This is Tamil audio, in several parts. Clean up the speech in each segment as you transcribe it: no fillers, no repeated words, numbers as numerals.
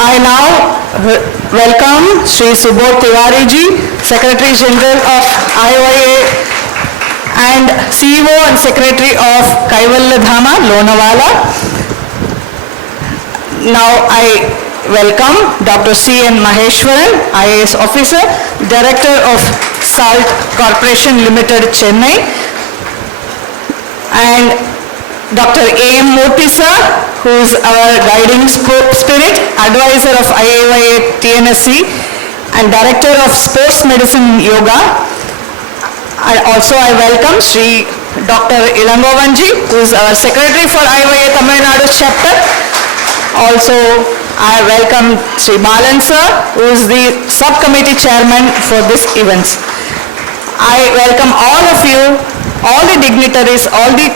I now welcome Shri Subodh Tiwari ji, Secretary General of IYA and CEO and Secretary of Kaivalya-dhama, Lonawala. Now I welcome Dr. C.N.Maheswaran, IAS Officer, Director of Salt Corporation Limited, Chennai, and Dr. A.M.Moorthy sir, who is our guiding spirit, advisor of IYA-TNSCC and Director of Sports Medicine Yoga. And also I welcome Shri Dr. Ilangovan ji, who is our Secretary for IYA Tamil Nadu chapter. Also I welcome Shri Balan sir, who is the subcommittee chairman for this event. I welcome all of you, all the dignitaries, all the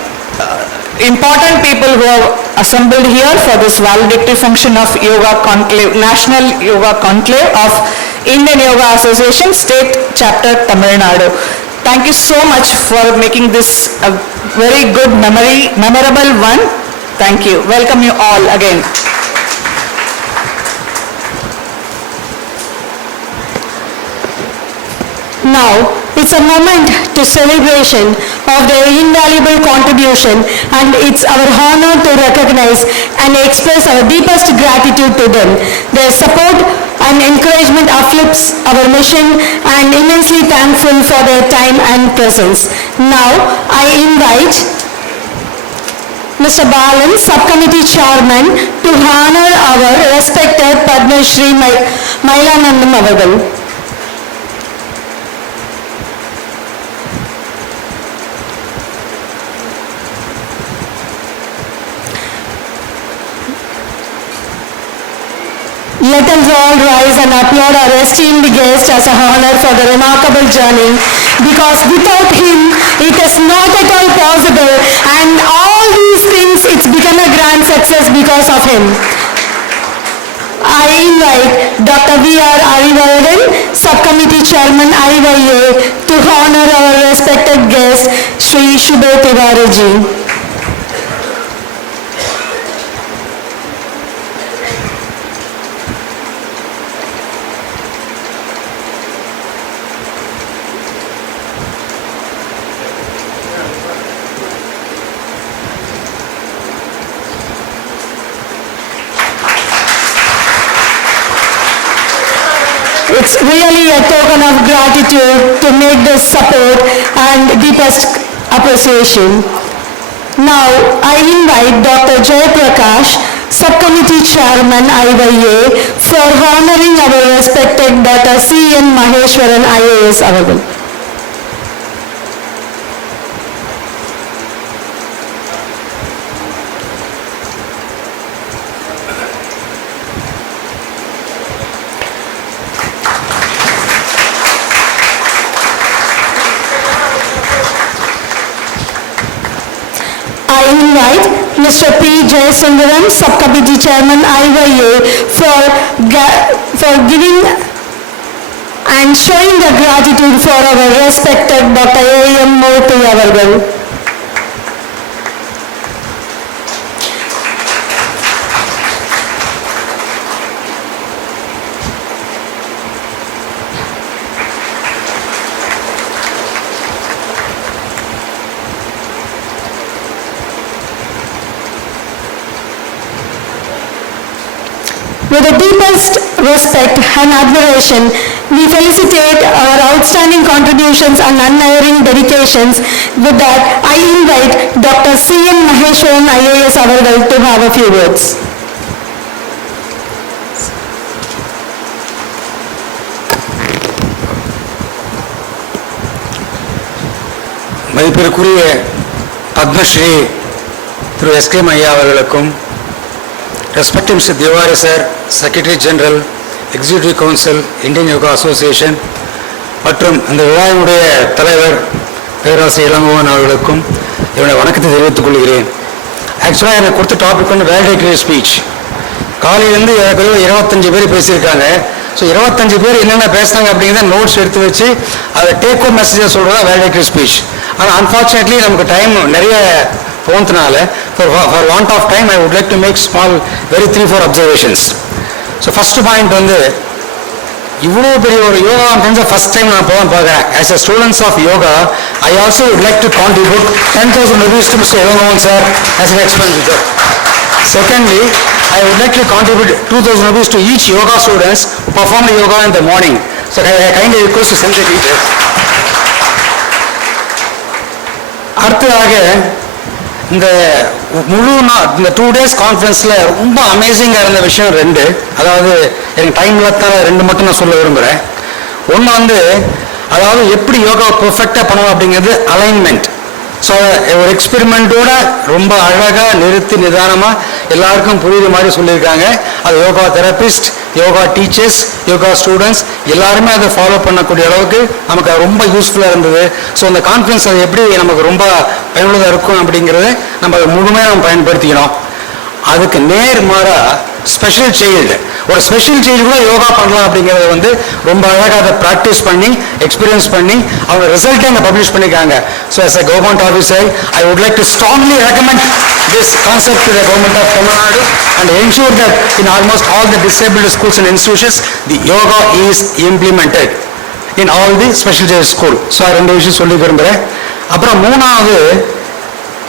important people who have assembled here for this valedictory function of Yoga Conclave, National Yoga Conclave of Indian Yoga Association, State Chapter, Tamil Nadu. Thank you so much for making this a very good memorable one. Thank you. Welcome you all again. Now, it's a moment to celebration of their invaluable contribution, and it's our honor to recognize and express our deepest gratitude to them. Their support and encouragement uplifts our mission, and immensely thankful for their time and presence. Now, I invite Mr. Balan, Subcommittee Chairman, to honor our respected Padma Shri Maeilanandhan avargal. Let us all rise and applaud our esteemed guest as a honor for the remarkable journey, because without him it is not at all possible, and all these things, it's become a grand success because of him. I invite Dr. V.R. Arivaran, Subcommittee Chairman IYA, to honor our respected guest, Shri Subodh Tiwari ji. It's really a token of gratitude to make this support and deepest appreciation. Now, I invite Dr. Jay Prakash, Subcommittee Chairman IYA, for honoring our respected Dr. C.N.Maheswaran, IAS avargal. I invite Mr. P. Jayasundaram, Subcommittee Chairman IYA, for giving and showing the gratitude for our respected Dr. A.M.Moorthy avargal. With the deepest respect and admiration, we felicitate our outstanding contributions and unwavering dedications. With that, I invite Dr. C.N.Maheswaran, IAS avargal, to have a few words. மதிப்பிற்குரிய பத்மஸ்ரீ திரு S.K.Maheswaran அவர்களுக்கும், Respected Mr. Tiwari sir, Secretary General, Executive Council, Indian Yoga Association, மற்றும் அந்த விழாவினுடைய தலைவர் பேராசிரியர் இளங்கோவன் அவர்களுக்கும் என்னுடைய வணக்கத்தை தெரிவித்துக் கொள்கிறேன். ஆக்சுவலாக எனக்கு கொடுத்த டாபிக் வந்து வேலிடேட்டரி ஸ்பீச். காலையிலேருந்து எனக்கு 25 பேர் பேசியிருக்காங்க. ஸோ 25 பேர் என்னென்ன பேசுனாங்க அப்படிங்கிறத நோட்ஸ் எடுத்து வச்சு அதை டேக் ஹோம் மெசேஜாக சொல்கிறதா வேலிடேட்டரி ஸ்பீச். ஆனால் அன்ஃபார்ச்சுனேட்லி நமக்கு டைம் நிறைய போனதுனால for want of time I would like to make small very 3-4 observations. So first point வந்து இவ்வளோ பெரிய ஒரு யோகா கான்ஃபரன்ஸை ஃபர்ஸ்ட் டைம் நான் இப்போ தான் பார்க்குறேன். As a students of yoga I also would like to contribute 10,000 rupees to Mr. Elangovan sir as an expenditure. Secondly, I would like to contribute 2,000 rupees to each yoga students who perform the yoga in the morning. So I kindly request to send the details. அடுத்ததாக இந்த முழு இந்த 2 days கான்ஃபரன்ஸில் ரொம்ப அமேசிங்காக இருந்த விஷயம் 2. அதாவது எனக்கு டைமில் தான் 2 மட்டும் நான் சொல்ல விரும்புகிறேன். ஒன்று வந்து அதாவது எப்படி யோகா பெர்ஃபெக்டாக பண்ணணும் அப்படிங்கிறது அலைன்மெண்ட். ஸோ ஒரு எக்ஸ்பெரிமெண்ட்டோட ரொம்ப அழகாக நிறுத்தி நிதானமாக எல்லாருக்கும் புரியுற மாதிரி சொல்லியிருக்காங்க. அது yoga therapist, yoga teachers, yoga students எல்லாருமே அதை ஃபாலோ பண்ணக்கூடிய அளவுக்கு நமக்கு அது ரொம்ப யூஸ்ஃபுல்லாக இருந்தது. ஸோ அந்த கான்ஃபரன்ஸ் அது எப்படி நமக்கு ரொம்ப பயனுள்ளதாக இருக்கும் அப்படிங்கிறத நம்ம முழுமையாக நம்ம பயன்படுத்திக்கணும். அதுக்கு நேர்மாறாக ஸ்பெஷல் சைல்டு, ஒரு ஸ்பெஷல் சைல்டு கூட யோகா பண்ணலாம் அப்படிங்கிறத வந்து ரொம்ப அழகாக அதை ப்ராக்டிஸ் பண்ணி எக்ஸ்பீரியன்ஸ் பண்ணி அவங்க ரிசல்ட்டை அங்கே பப்ளிஷ் பண்ணியிருக்காங்க. So as a government officer, I would like to strongly recommend this concept to the government of Tamil Nadu and ensure that in almost all the disabled schools and institutions, the yoga is implemented in all the special child school. So 2 விஷயம் சொல்லி விரும்புகிறேன். அப்புறம் 3வது,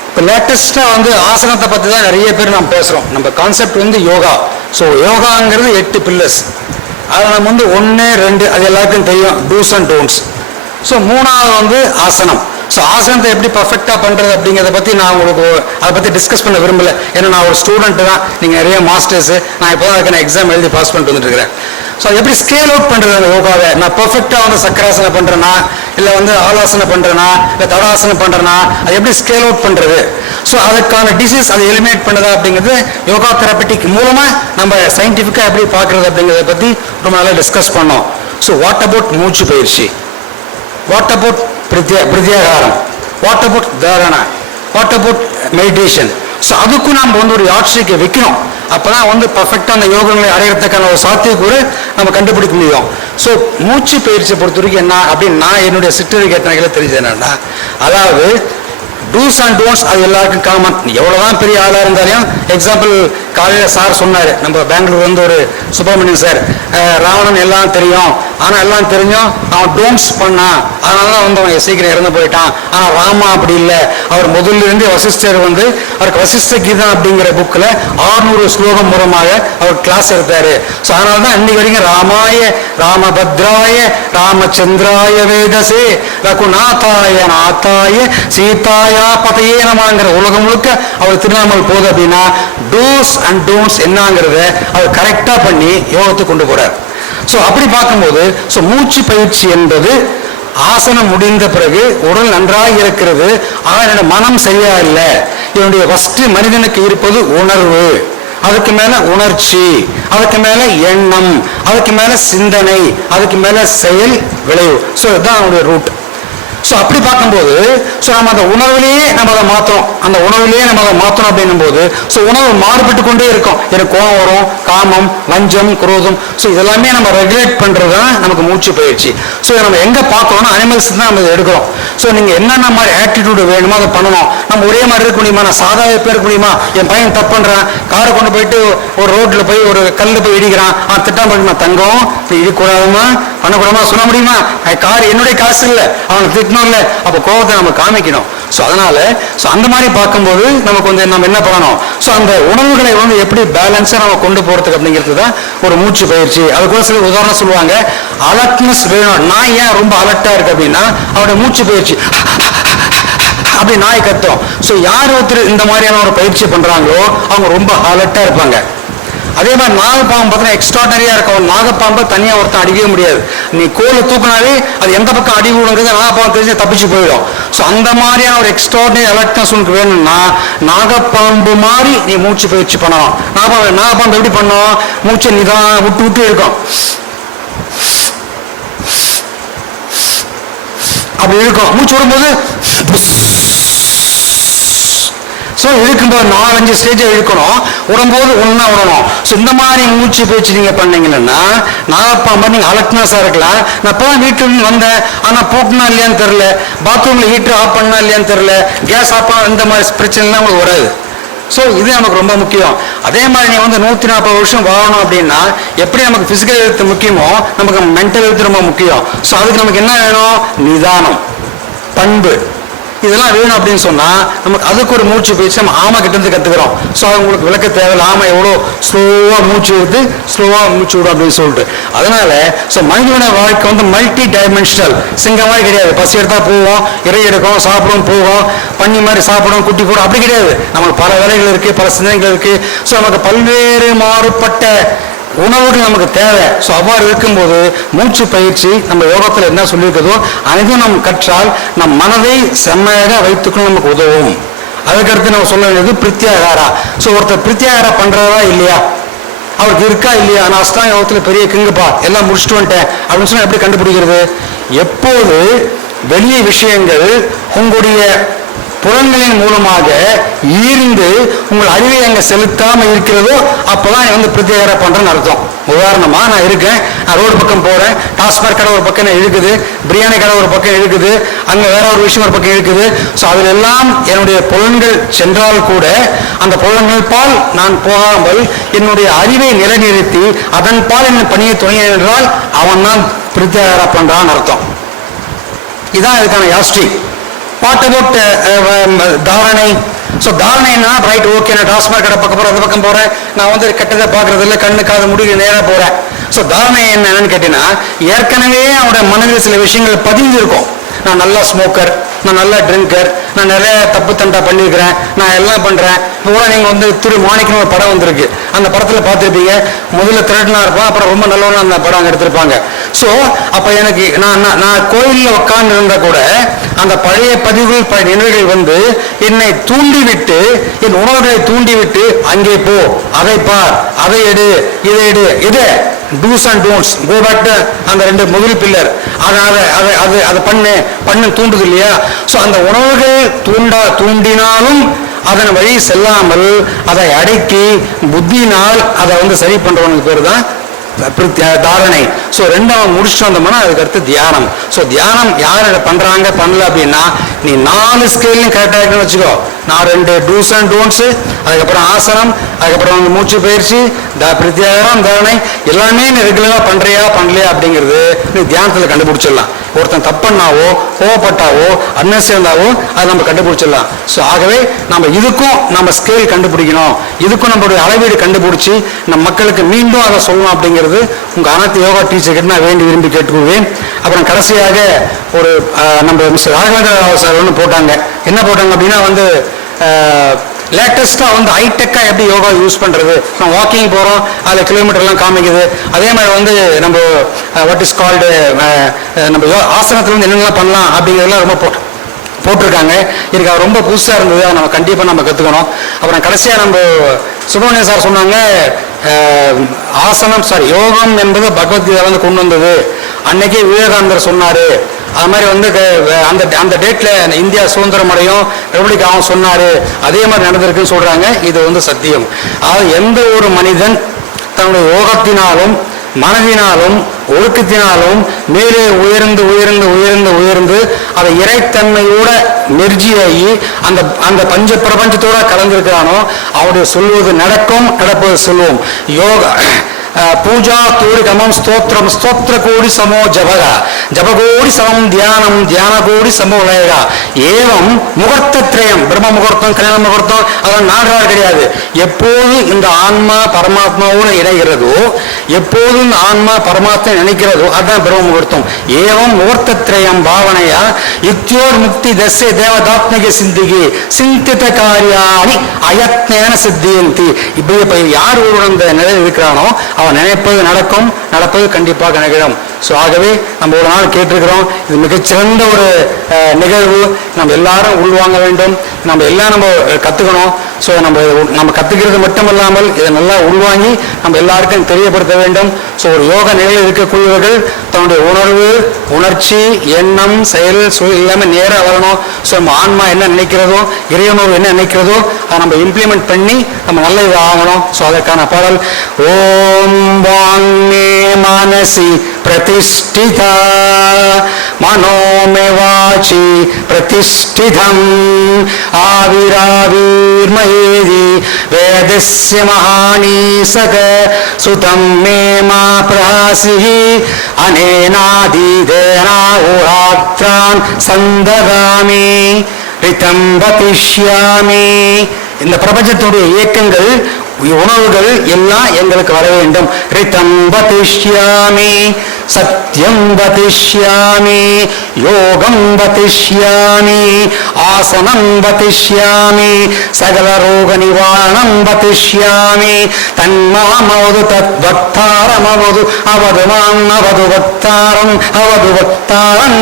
இப்போ லேட்டஸ்ட்டாக வந்து ஆசனத்தை பற்றி தான் நிறைய பேர் நம்ம பேசுகிறோம். நம்ம கான்செப்ட் வந்து யோகா. So யோகாங்கிறது 8 pillars. அதில் நம்ம வந்து 1, 2 அது எல்லாருக்கும் தெரியும், டூஸ் அண்ட் டோன்ட்ஸ். ஸோ 3வது வந்து ஆசனம். ஸோ ஆசனத்தை எப்படி பர்ஃபெக்டாக பண்ணுறது அப்படிங்கிறத பற்றி நான் உங்களுக்கு அதை பற்றி டிஸ்கஸ் பண்ண விரும்பலை. ஏன்னா நான் ஒரு ஸ்டூடெண்ட்டு தான், நீங்கள் நிறைய மாஸ்டர்ஸு, நான் இப்போ தான் அதுக்கு எக்ஸாம் எழுதி பாஸ் பண்ணிட்டு வந்துட்டு இருக்கிறேன். ஸோ எப்படி ஸ்கேல் அவுட் பண்ணுறது அந்த யோகாவை? நான் பர்ஃபெக்டாக வந்து சக்கராசனம் பண்ணுறேன்னா, இல்லை வந்து ஆலாசனம் பண்ணுறேன்னா, இல்லை தடாசனம் பண்ணுறேன்னா, அது எப்படி ஸ்கேல் அவுட் பண்ணுறது? ஸோ அதுக்கான டிசீஸ் அதை எலிமினேட் பண்ணுறதா அப்படிங்கிறது யோகா தெரப்பட்டிக் மூலமாக நம்ம சயின்டிஃபிக்காக எப்படி பார்க்குறது அப்படிங்கிறத பற்றி ரொம்ப நல்லா டிஸ்கஸ் பண்ணோம். ஸோ வாட் அபவுட் மூச்சு பயிற்சி? வாட் அபவுட் பிரத்யாகாரம்? வாட் அபவுட் தாரணா? What about meditation? ஸோ அதுக்கும் நம்ம வந்து ஒரு யாட்சிக்கு வைக்கணும். அப்போ தான் வந்து பர்ஃபெக்டாக அந்த யோகங்களை அடையிறதுக்கான ஒரு சாத்தியக்கூறு நம்ம கண்டுபிடிக்க முடியும். ஸோ மூச்சு பயிற்சியை பொறுத்த வரைக்கும் என்ன அப்படின்னு நான் என்னுடைய சிற்றறி கேட்டனால தெரிஞ்சது என்னன்னா, அதாவது டூஸ் அண்ட் டோன்ட்ஸ் அது எல்லாருக்கும் காமன். எவ்வளோதான் பெரிய ஆளாக இருந்தாலும், எக்ஸாம்பிள் காலையில் சார் சொன்னார், நம்ம பெங்களூர் வந்து ஒரு சுப்பிரமணியன் சார், ராவணன் எல்லாம் தெரியும், ஆனால் எல்லாம் தெரிஞ்சும் அவன் டோன்ட்ஸ் பண்ணான், அதனால தான் வந்து அவன் சீக்கிரம் இறந்து போயிட்டான். ஆனால் ராமா அப்படி இல்லை, அவர் முதல்லிருந்து வசிஷ்டர் வந்து அவருக்கு வசிஷ்ட கீதம் அப்படிங்கிற புக்கில் 600 ஸ்லோகம் மூலமாக அவர் கிளாஸ் எடுத்தார். ஸோ அதனால தான் இன்னைக்கு வரைக்கும் ராமாய ராமபத்ராய ராமச்சந்திராய வேதசே ரகுநாதாய நாத்தாய சீதாயா பதையே நமாங்கிற உலகம் முழுக்க அவர் திருநாமல் போகுது. அப்படின்னா டூஸ் அண்ட் டோன்ட்ஸ் என்னங்கிறத அவர் கரெக்டாக பண்ணி யோகத்தை கொண்டு போறார். ஸோ அப்படி பார்க்கும்போது ஸோ மூச்சு பயிற்சி என்பது ஆசனம் முடிந்த பிறகு உடல் நன்றாக இருக்கிறது, ஆனால் என்னோட மனம் சரியா இல்லை. என்னுடைய ஃபர்ஸ்ட் மனிதனுக்கு இருப்பது உணர்வு, அதுக்கு மேல உணர்ச்சி, அதுக்கு மேல எண்ணம், அதுக்கு மேல சிந்தனை, அதுக்கு மேல செயல் விளைவு. ஸோ இதுதான் அவனுடைய ரூட். ஸோ அப்படி பார்க்கும்போது ஸோ நம்ம அந்த உணவுலேயே நம்ம அதை மாற்றணும். அந்த உணவுலேயே நம்ம அதை மாற்றணும் அப்படின்னும் போது ஸோ உணவு மாறுபட்டு கொண்டே இருக்கும். எனக்கு கோபம் வரும், காமம், வஞ்சம், குரோதம். ஸோ இதெல்லாமே நம்ம ரெகுலேட் பண்ணுறது தான் நமக்கு மூச்சு பயிற்சி. ஸோ நம்ம எங்கே பார்க்கணும்னா அனிமல்ஸ் தான் நம்ம எடுக்கிறோம். ஸோ நீங்கள் என்னென்ன மாதிரி ஆட்டிடியூடு வேணுமோ அதை பண்ணணும். நம்ம ஒரே மாதிரி இருக்க முடியுமா? நான் சாதா இருக்க முடியுமா? என் பையன் தப்பு பண்ணுறான், காரை கொண்டு போயிட்டு ஒரு ரோட்டில் போய் ஒரு கல்லில் போய் இடிக்கிறான், திட்டம் பண்ணுமா? தங்கம் இடிக்கூடாதுமா, பண்ணக்கூடாமா சொல்ல முடியுமா? கார் என்னுடைய காசு இல்லை, அவனுக்கு திட்டணும் இல்லை, அப்போ கோபத்தை நம்ம காமிக்கணும். ஸோ அதனால ஸோ அந்த மாதிரி பார்க்கும்போது நமக்கு வந்து நம்ம என்ன பண்ணணும்? ஸோ அந்த உணவுகளை வந்து எப்படி பேலன்ஸாக நம்ம கொண்டு போகிறதுக்கு அப்படிங்கிறது தான் ஒரு மூச்சு பயிற்சி. அதுக்கு சில உதாரணம் சொல்லுவாங்க, அலர்ட்னஸ் வேணும். நாய் ஏன் ரொம்ப அலர்ட்டாக இருக்கு அப்படின்னா அவருடைய மூச்சு பயிற்சி அப்படி நாய் கத்தும். ஸோ யார் ஒருத்தர் இந்த மாதிரியான ஒரு பயிற்சி பண்ணுறாங்களோ அவங்க ரொம்ப அலர்ட்டாக இருப்பாங்க. அதே மாதிரி நாகப்பாம்பு பார்த்தீங்கன்னா எக்ஸ்ட்ராடனரியாக இருக்கும். நாகப்பாம்பை தனியாக ஒருத்தன் அடிக்கவே முடியாது. நீ கோலை தூக்கினாலே அது எந்த பக்கம் அடி விடுங்கிறது நாகப்பாம்பு தெரிஞ்சு தப்பிச்சு போயிடும். ஸோ அந்த மாதிரியான ஒரு எக்ஸ்ட்ராடனரி அலர்ட்னஸ் உனக்கு வேணும்னா நாகப்பாம்பு மாதிரி நீ மூச்சு பயிற்சி பண்ணணும். நாகப்பாம்பு எப்படி பண்ணோம்? மூச்சை நிதானம் விட்டு விட்டு இருக்கும், அப்படி இருக்கும். மூச்சு விடும்போது ஸோ இழுக்கும்போது 4-5 ஸ்டேஜை இழுக்கணும், விடும்போது ஒன்றா விடணும். ஸோ இந்த மாதிரி மூச்சு பயிற்சி நீங்கள் பண்ணீங்கன்னா நாகப்பாம்பா நீங்கள் அலர்ட்னஸாக இருக்கலாம். நான் இப்போ தான் வீட்டுக்கு வந்தேன், ஆனால் போட்டுனா இல்லையான்னு தெரில, பாத்ரூமில் ஹீட்டர் ஆஃப் பண்ணா இல்லையான்னு தெரில, கேஸ் ஆஃப் பண்ணா இந்த மாதிரி பிரச்சனைலாம் உங்களுக்கு வராது. ஸோ இது நமக்கு ரொம்ப முக்கியம். அதே மாதிரி நீ வந்து 140 வருஷம் வாழணும் அப்படின்னா எப்படி நமக்கு பிசிக்கல் ஹெல்த் முக்கியமோ நமக்கு மென்டல் ஹெல்த் ரொம்ப முக்கியம். ஸோ அதுக்கு நமக்கு என்ன வேணும்? நிதானம், பண்பு, இதெல்லாம் வேணும் அப்படின்னு சொன்னா நமக்கு அதுக்கு ஒரு மூச்சு பயிற்சி நம்ம ஆமை கிட்ட இருந்து கத்துக்கிறோம். ஸோ உங்களுக்கு விளக்க தேவையில்லை, ஆமை எவ்வளோ ஸ்லோவா மூச்சு எடுத்து ஸ்லோவா மூச்சு விடும் அப்படின்னு சொல்லிட்டு. அதனால ஸோ மனிதனோட வாழ்க்கை வந்து மல்டி டைமென்ஷனல். சிங்கம் மாதிரி கிடையாது, பசி எடுத்தா போவோம், இறை எடுக்கும், சாப்பிடும், போவோம், பண்ணி மாதிரி சாப்பிடும், குட்டி போடும், அப்படி கிடையாது. நமக்கு பல வேலைகள் இருக்கு, பல சிந்தனைகள் இருக்கு. ஸோ நமக்கு பல்வேறு மாறுபட்ட உணவுகள் நமக்கு தேவை. ஸோ அவ்வாறு இருக்கும்போது மூச்சு பயிற்சி நம்ம யோகத்தில் என்ன சொல்லியிருக்கிறதோ அனைத்தும் நம்ம கற்றால் நம் மனதை செம்மையாக வைத்துக்கொள்ள நமக்கு உதவும். அதுக்கடுத்து நம்ம சொல்ல வேண்டியது பிரித்யாகாரா. ஸோ ஒருத்தர் பிரித்யாகாரா பண்றதா இல்லையா, அவருக்கு இருக்கா இல்லையா, நான் அஷ்டாங்க யோகத்தில் பெரிய கிங்குப்பா எல்லாம் முடிச்சுட்டு வந்துட்டேன் அப்படின்னு சொன்னா எப்படி கண்டுபிடிக்கிறது? எப்போது வெளிய விஷயங்கள் உங்களுடைய புலன்களின் மூலமாக ஈர்ந்து உங்கள் அறிவை அங்க செலுத்தாம இருக்கிறதோ அப்பதான் வந்து பிரத்யேகரா பண்றேன்னு அர்த்தம். உதாரணமா நான் இருக்கேன், நான் ரோடு பக்கம் போறேன், டாஸ்மாக் கடை ஒரு பக்கம் இழுக்குது, பிரியாணி கடை ஒரு பக்கம் இழுக்குது, அங்க வேற ஒரு விஷயம் ஒரு பக்கம் இழுக்குது. ஸோ அதில் எல்லாம் என்னுடைய புலன்கள் சென்றால் கூட அந்த புலன்கள் பால் நான் போகாமல் என்னுடைய அறிவை நிலைநிறுத்தி அதன் பால் என்ன பணியை துணை என்றால் அவன் தான் பிரத்யேகரா பண்றான்னு அர்த்தம். இதான் இதுக்கான யாஸ்ட்ரி. வாட் அபவுட் தாரணை? ஸோ தாரணைன்னா ரைட், ஓகே, நான் டாஸ்மாக் கடை பக்கம் போகிறேன், அந்த பக்கம் போகிறேன், நான் வந்து கெட்டதை பார்க்கறது இல்லை, கண்ணு காது முடிவு நேராக போகிறேன். ஸோ தாரணை என்னன்னு கேட்டீங்கன்னா ஏற்கனவே அவனோட மனதில் சில விஷயங்கள் பதிஞ்சிருக்கும். நான் நல்லா ஸ்மோக்கர், நான் நல்லா ட்ரிங்கர், நான் நிறைய தப்பு தண்டா பண்ணியிருக்கிறேன், நான் எல்லாம் பண்ணுறேன். இப்போ நீங்கள் வந்து திரு மாணிக்கன்னு ஒரு படம் வந்திருக்கு, அந்த படத்தில் பார்த்துருப்பீங்க, முதல்ல திருடனா இருப்பான், அப்புறம் ரொம்ப நல்லவனா அந்த படம் அங்கே எடுத்திருப்பாங்க. ஸோ அப்போ எனக்கு நான் கோயிலில் உட்கார்ந்து இருந்தால் கூட அந்த பழைய பதிவுகள் பழைய நினைவுகள் வந்து என்னை தூண்டிவிட்டு, என் உணர்வுகளை தூண்டிவிட்டு அங்கே போ, அதை பார், அதை எடு, இதை எடு, இதை dos and don'ts, go back to அந்த ரெண்டு முதல் பில்லர், அதை பண்ணு தூண்டுது இல்லையா? ஸோ அந்த உணவுகள் தூண்டினாலும் அதன் வழி செல்லாமல் அதை அடக்கி புத்தினால் அதை வந்து சரி பண்றவனுக்கு பேர் தான் தாரணை. ஸோ ரெண்டாவது முடிச்சுட்டு வந்தோம்னா அதுக்கு அடுத்து தியானம். ஸோ தியானம் யார் பண்றாங்க பண்ணல அப்படின்னா நீ 4 ஸ்கேல்லையும் கரெக்டாக இருக்குன்னு வச்சுக்கோ. நான் 2 டூஸ் அண்ட் டோன்ட்ஸு, அதுக்கப்புறம் ஆசனம், அதுக்கப்புறம் வந்து மூச்சு பயிற்சி, பிரத்யாகாரம், தாரணை எல்லாமே நீ ரெகுலராக பண்றியா பண்ணலையா அப்படிங்கிறது நீ தியானத்தில் கண்டுபிடிச்சிடலாம். ஒருத்தன் தப்புன்னாவோ கோவப்பட்டாவோ அன்னசிருந்தாவோ அதை நம்ம கண்டுபிடிச்சிடலாம். ஸோ ஆகவே நம்ம இதுக்கும் நம்ம ஸ்கேல் கண்டுபிடிக்கணும், இதுக்கும் நம்மளுடைய அளவீடு கண்டுபிடிச்சி நம்ம மக்களுக்கு மீண்டும் அதை சொல்லணும் அப்படிங்கிறது உங்கள் அனைத்து யோகா டீச்சர்கிட்ட நான் வேண்டி விரும்பி கேட்டுக்கொள்வேன். அப்புறம் கடைசியாக ஒரு நம்ம மிஸ்டர் ராகவேந்திர சார் ஒன்று போட்டாங்க. என்ன போட்டாங்க அப்படின்னா வந்து லேட்டஸ்ட்டாக வந்து ஹைடெக்காக எப்படி யோகா யூஸ் பண்ணுறது, நம்ம வாக்கிங் போகிறோம், அதில் கிலோமீட்டர்லாம் காமிக்குது. அதே மாதிரி வந்து நம்ம வாட் இஸ் கால்டு நம்ம ஆசனத்தில் வந்து என்னென்னலாம் பண்ணலாம் அப்படிங்கிறதெல்லாம் ரொம்ப போட்டிருக்காங்க. இதுக்கு அவர் ரொம்ப புதுசாக இருந்தது, அதை நம்ம கண்டிப்பாக நம்ம கற்றுக்கணும். அப்புறம் கடைசியாக நம்ம சுப்பிரமணியன் சார் சொன்னாங்க ஆசனம் யோகம் என்பது பகவத்கீதை வந்து கொண்டு வந்தது, அன்னைக்கே விவேகானந்தர் சொன்னார். அது மாதிரி வந்து அந்த டேட்ல இந்தியா சுதந்திரம் அடையும் ரிபப்ளிக் ஆகும் சொன்னாரு, அதே மாதிரி நடந்திருக்குன்னு சொல்றாங்க. இது வந்து சத்தியம். அதாவது எந்த ஒரு மனிதன் தன்னுடைய யோகத்தினாலும் மனதினாலும் ஒழுக்கத்தினாலும் மேலே உயர்ந்து உயர்ந்து உயர்ந்து உயர்ந்து அதை இறைத்தன்மையோட மெர்ஜியாகி அந்த பஞ்ச பிரபஞ்சத்தோட கலந்திருக்கிறானோ அவருடைய சொல்வது நடக்கும், நடப்பது சொல்லுவோம். யோகா பூஜா தூரி கமம் ஸ்தோத்திரம் ஸ்தோத்திர கோடி சமோ ஜபகா ஜபகோடி சமம் தியானம் தியான கோடி சமோ லயகா ஏவம் முகூர்த்தத்ரயம், பிரம்ம முகூர்த்தம், கல்யாண முகூர்த்தம், அதெல்லாம் நாடுறாரு கிடையாது. எப்போது இந்த ஆன்மா பரமாத்மாவோடு இணைகிறதோ, எப்போது இந்த ஆன்மா பரமாத்மா நினைக்கிறதோ அதுதான் பிரம்ம முகூர்த்தம். ஏவம் முகூர்த்தத்ரயம் பாவனையா யுக்தியோர் முக்தி தஸ்ய தேவதாத்மிக சிந்திகி சிந்தித்த காரியாணி அயத்னேன சித்தியந்தி. இப்படி யார் ஒருவன் அந்த நிலையில் இருக்கிறானோ அவன் நினைப்பது நடக்கும், நடப்பது கண்டிப்பாக நிகழும். ஸோ ஆகவே நம்ம ஒரு நாள் கேட்டிருக்கிறோம், இது மிகச்சிறந்த ஒரு நிகழ்வு, நம்ம எல்லாரும் உள்வாங்க வேண்டும், நம்ம எல்லாம் நம்ம கற்றுக்கணும். ஸோ நம்ம கற்றுக்கிறது மட்டுமல்லாமல் இதை நல்லா உள்வாங்கி நம்ம எல்லாருக்கும் தெரியப்படுத்த வேண்டும். ஸோ ஒரு யோக நிலையில் இருக்கக்கூடியவர்கள் தன்னுடைய உணர்வு, உணர்ச்சி, எண்ணம், செயல், சொல் எல்லாமே நேராக வரணும். ஸோ நம்ம ஆன்மா என்ன நினைக்கிறதோ, இறையுணர்வு என்ன நினைக்கிறதோ அதை நம்ம இம்ப்ளிமெண்ட் பண்ணி நம்ம நல்ல இது ஆகணும். ஸோ அதற்கான பாடல் ஓம் வாங்மே मानसी प्रतिष्ठिता मनो मे वाचि प्रतिष्ठितम् आविराविर्मयेदि वेदस्य महानीसक सुतं मे मा प्रहासिः अनेनादिदेनाहोरात्रान् सन्ददामि ரிதம் வதிஷ்யாமி. இந்த பிரபஞ்சத்துடைய இயக்கங்கள் உணவுகள் எல்லாம் எங்களுக்கு வர வேண்டும். ரிதம் வதிஷ்யாமி சத்யம் வதிஷ்யாமி யோகம் வதிஷ்யாமி ஆசனம் வதிஷ்யாமி சகல ரோக நிவாரணம் வதிஷ்யாமி தன்மாமவது தத்வக்தாரமவது அவது மாம் அவது வக்தாரம் அவது வக்தாரம்.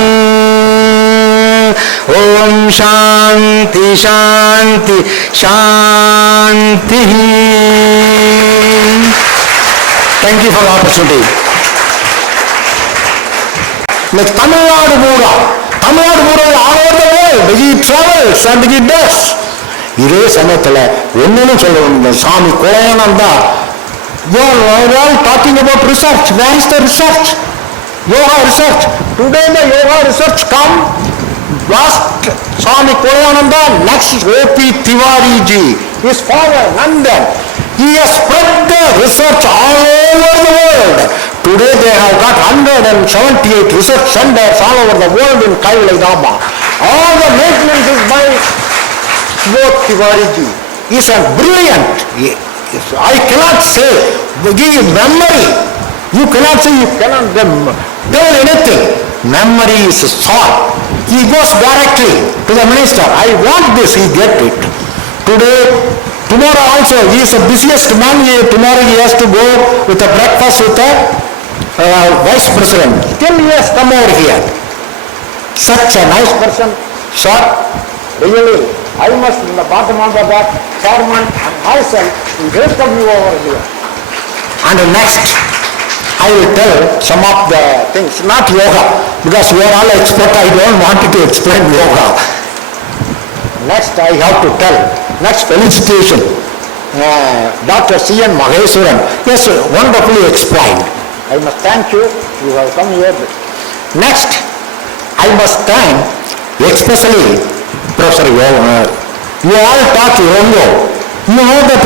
ஓம் சாந்தி சாந்தி சாந்தி. Thank you for the opportunity. Like Tamil Nadu பூரா all over the world he travels and he does. இதே சமயத்தில் ஒன்னும் சொல்ல சாமி கோயானந்தா you are all talking about research. Where is the research? Yoga research. Today the yoga research come. Last Swami Koyananda, next O.P. Tiwari ji, his father Nandan, he has spread the research all over the world. Today they have got 178 research centers all over the world in Kailaidama. All the maintenance is by Subodh Tiwari ji. He is a brilliant. I cannot say, give you memory. You cannot say, you cannot tell anything. Memory is thought. He goes directly to the minister. I want this, he get it. Today, tomorrow also, he is the busiest man. Tomorrow he has to go with a breakfast with the vice president. Still he has come over here. Such a nice person. Sir, really, I must, in the bottom of the back, chairman and myself, we welcome you over here. And next, I will tell some of the things, not yoga, because we are all expert. I don't want to explain yoga. Next, I have to tell. Next, felicitation. Dr. C.N.Maheswaran. Yes, wonderfully explained. I must thank you. You have come here. Next, I must thank especially Professor Yoga. You all taught Yoga. You know that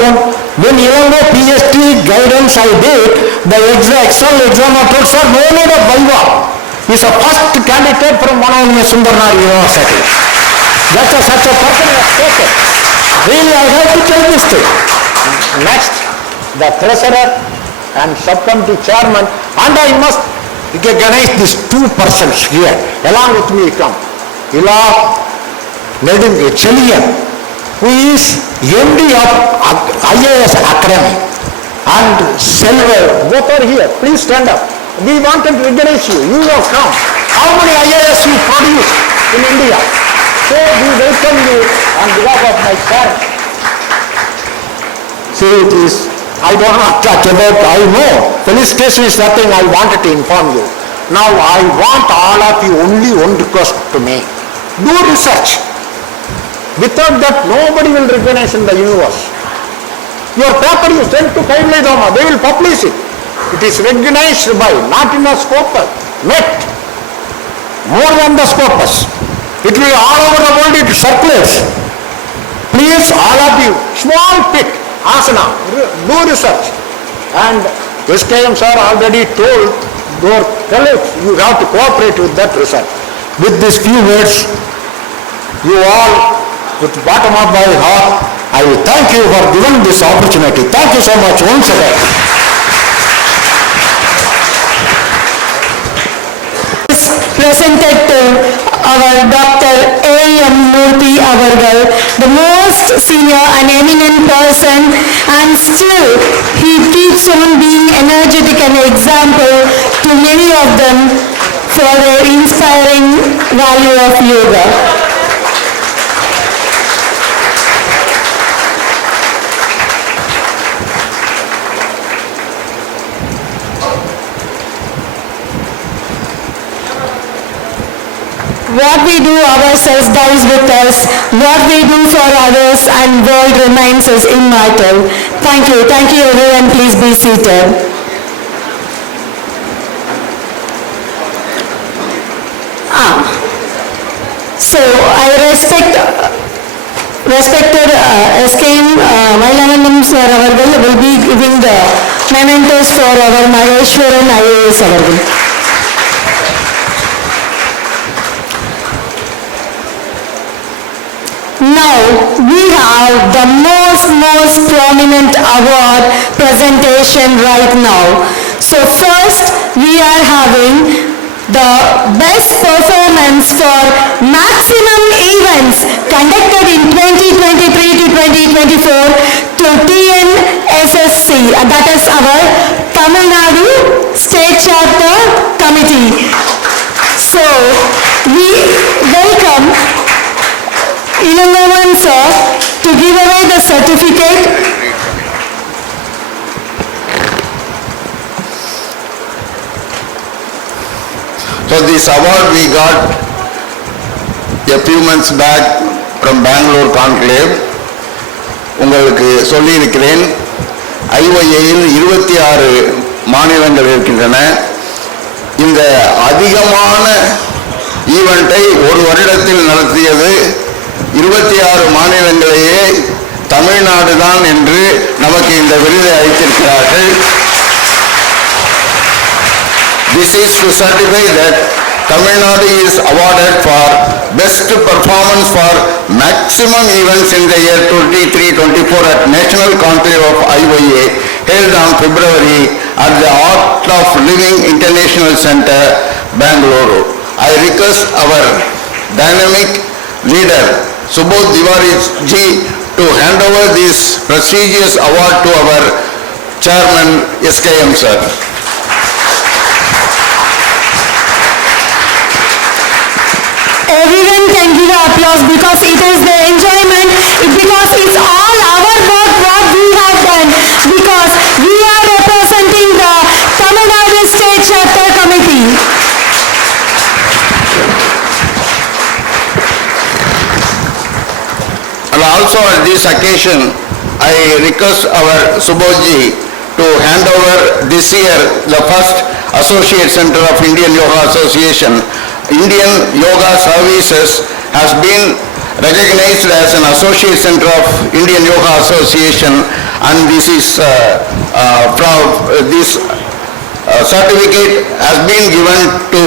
when Yoga PhD guidance I did, the external examiner told, sir, no need of Viva. He is a first candidate from Maeilanandhan University. Such a person was taken. Really, I have to tell this thing. Next, the treasurer and subcommittee chairman, and I must recognize these two persons here. Along with me come. Ila Nadu, Chennai, who is MD of IAS Academy, and Silver, both are here. Please stand up. We wanted to recognize you. You have come. How many IAS you produce in India? So we welcome you on behalf of my parents. See, it is, I don't know talk about, I know. Felicitation is nothing, I wanted to inform you. Now I want all of you only one request to me. Do research. Without that, nobody will recognize in the universe. Your paper you send to Kailaidama, they will publish it. It is recognized by, not in a scopus, met, more than the scopus. It will all over the world, it circulates. Please, all of you, small pick, asana, do research. And SKM sir already told your colleagues, you have to cooperate with that research. With these few words, you all, with the bottom of my heart, I will thank you for giving this opportunity. Thank you so much once again. Presented to our Dr.A.M.Moorthy avargal, the most senior and eminent person, and still he keeps on being energetic and example to many of them for their inspiring value of yoga. What we do ourselves dies with us. What we do for others and world remains us immortal. Thank you. Thank you everyone. Please be seated. So I respected S.K.M. Maeilanandhan sir avargal will be giving the mementos for our Maheswaran IAS avargal. Now we have the most prominent award presentation right now. So first we are having the best performance for maximum events conducted in 2023 to 2024 to TNSCC. That is our Tamil Nadu State Chapter Committee. So we welcome Maeilanandhan sir to give away the certificate. So this award we got a few months back from Bangalore Conclave. உங்களுக்கு சொல்லியிருக்கிறேன், IYA-யில் 26 மாநிலங்கள் இருக்கின்றன. இந்த அதிகமான ஈவெண்ட்டை ஒரு வருடத்தில் நடத்தியது 26 மாநிலங்களையே தமிழ்நாடு தான் என்று நமக்கு இந்த விருதை அளித்திருக்கிறார்கள். This is to certify that Tamil Nadu is awarded for best performance for maximum events in the year 23-24 at National Conclave of IYA held on February at the Art of Living International Center, Bangalore. I request our dynamic leader Subodh ji to hand over this prestigious award to our chairman S.K.M. sir. Everyone can give an applause because it is the enjoyment, because it's all our work what we have done, because we are representing the Tamil Nadu State Chapter Committee. And also at this occasion, I request our Subodh ji to hand over this year the first Associate Center of Indian Yoga Association. Indian Yoga Services has been recognized as an Associate Center of Indian Yoga Association, and this is this certificate has been given to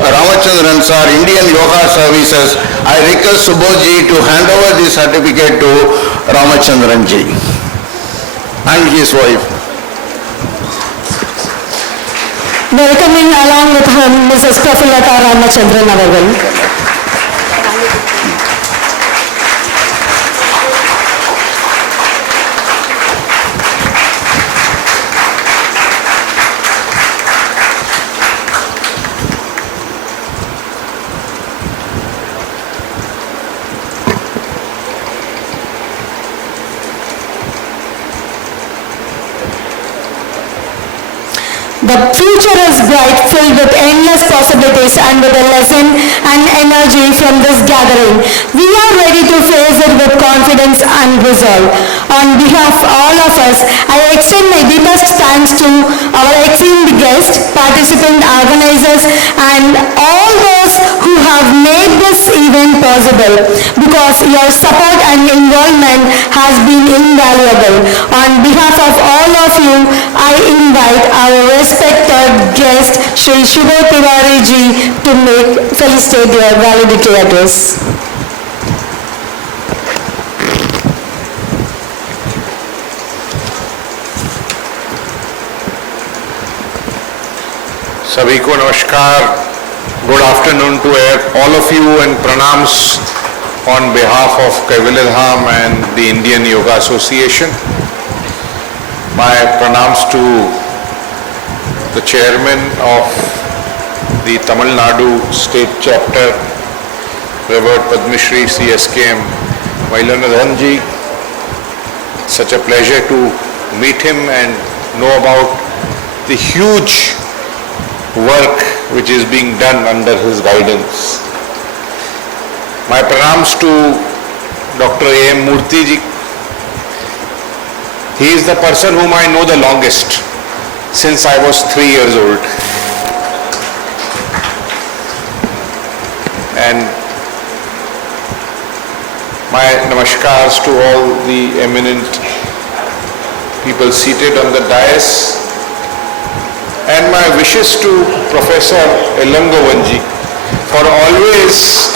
Ramachandran sir, Indian Yoga Services. I request Subodh ji to hand over this certificate to Ramachandran ji and his wife. Welcoming along with him Mrs. Prafulata Ramachandran avargal. The future is bright, filled with endless possibilities and with a lesson and energy from this gathering. We are ready to face it with confidence and resolve. On behalf of all of us, I extend my deepest thanks to our esteemed guests, participant organizers and all those who have made this event possible, because your support and involvement has been invaluable. On behalf of all of you, I invite our respected guest, Shri Tiwari ji, to felicitate your valedictory address. सभी को नमस्कार, good afternoon to all of you and pranams on behalf of Valediction and the Indian Yoga Association. My pranams to the chairman of the Tamil Nadu State Chapter, Revered Padma Shri C.S.K.M. Maeilanandhan ji. Such a pleasure to meet him and know about the huge work which is being done under his guidance. My pranams to Dr.A.M.Moorthy ji. He is the person whom I know the longest, since I was 3 years old. And My namaskars to all the eminent people seated on the dais, and my wishes to Professor Elangovanji for always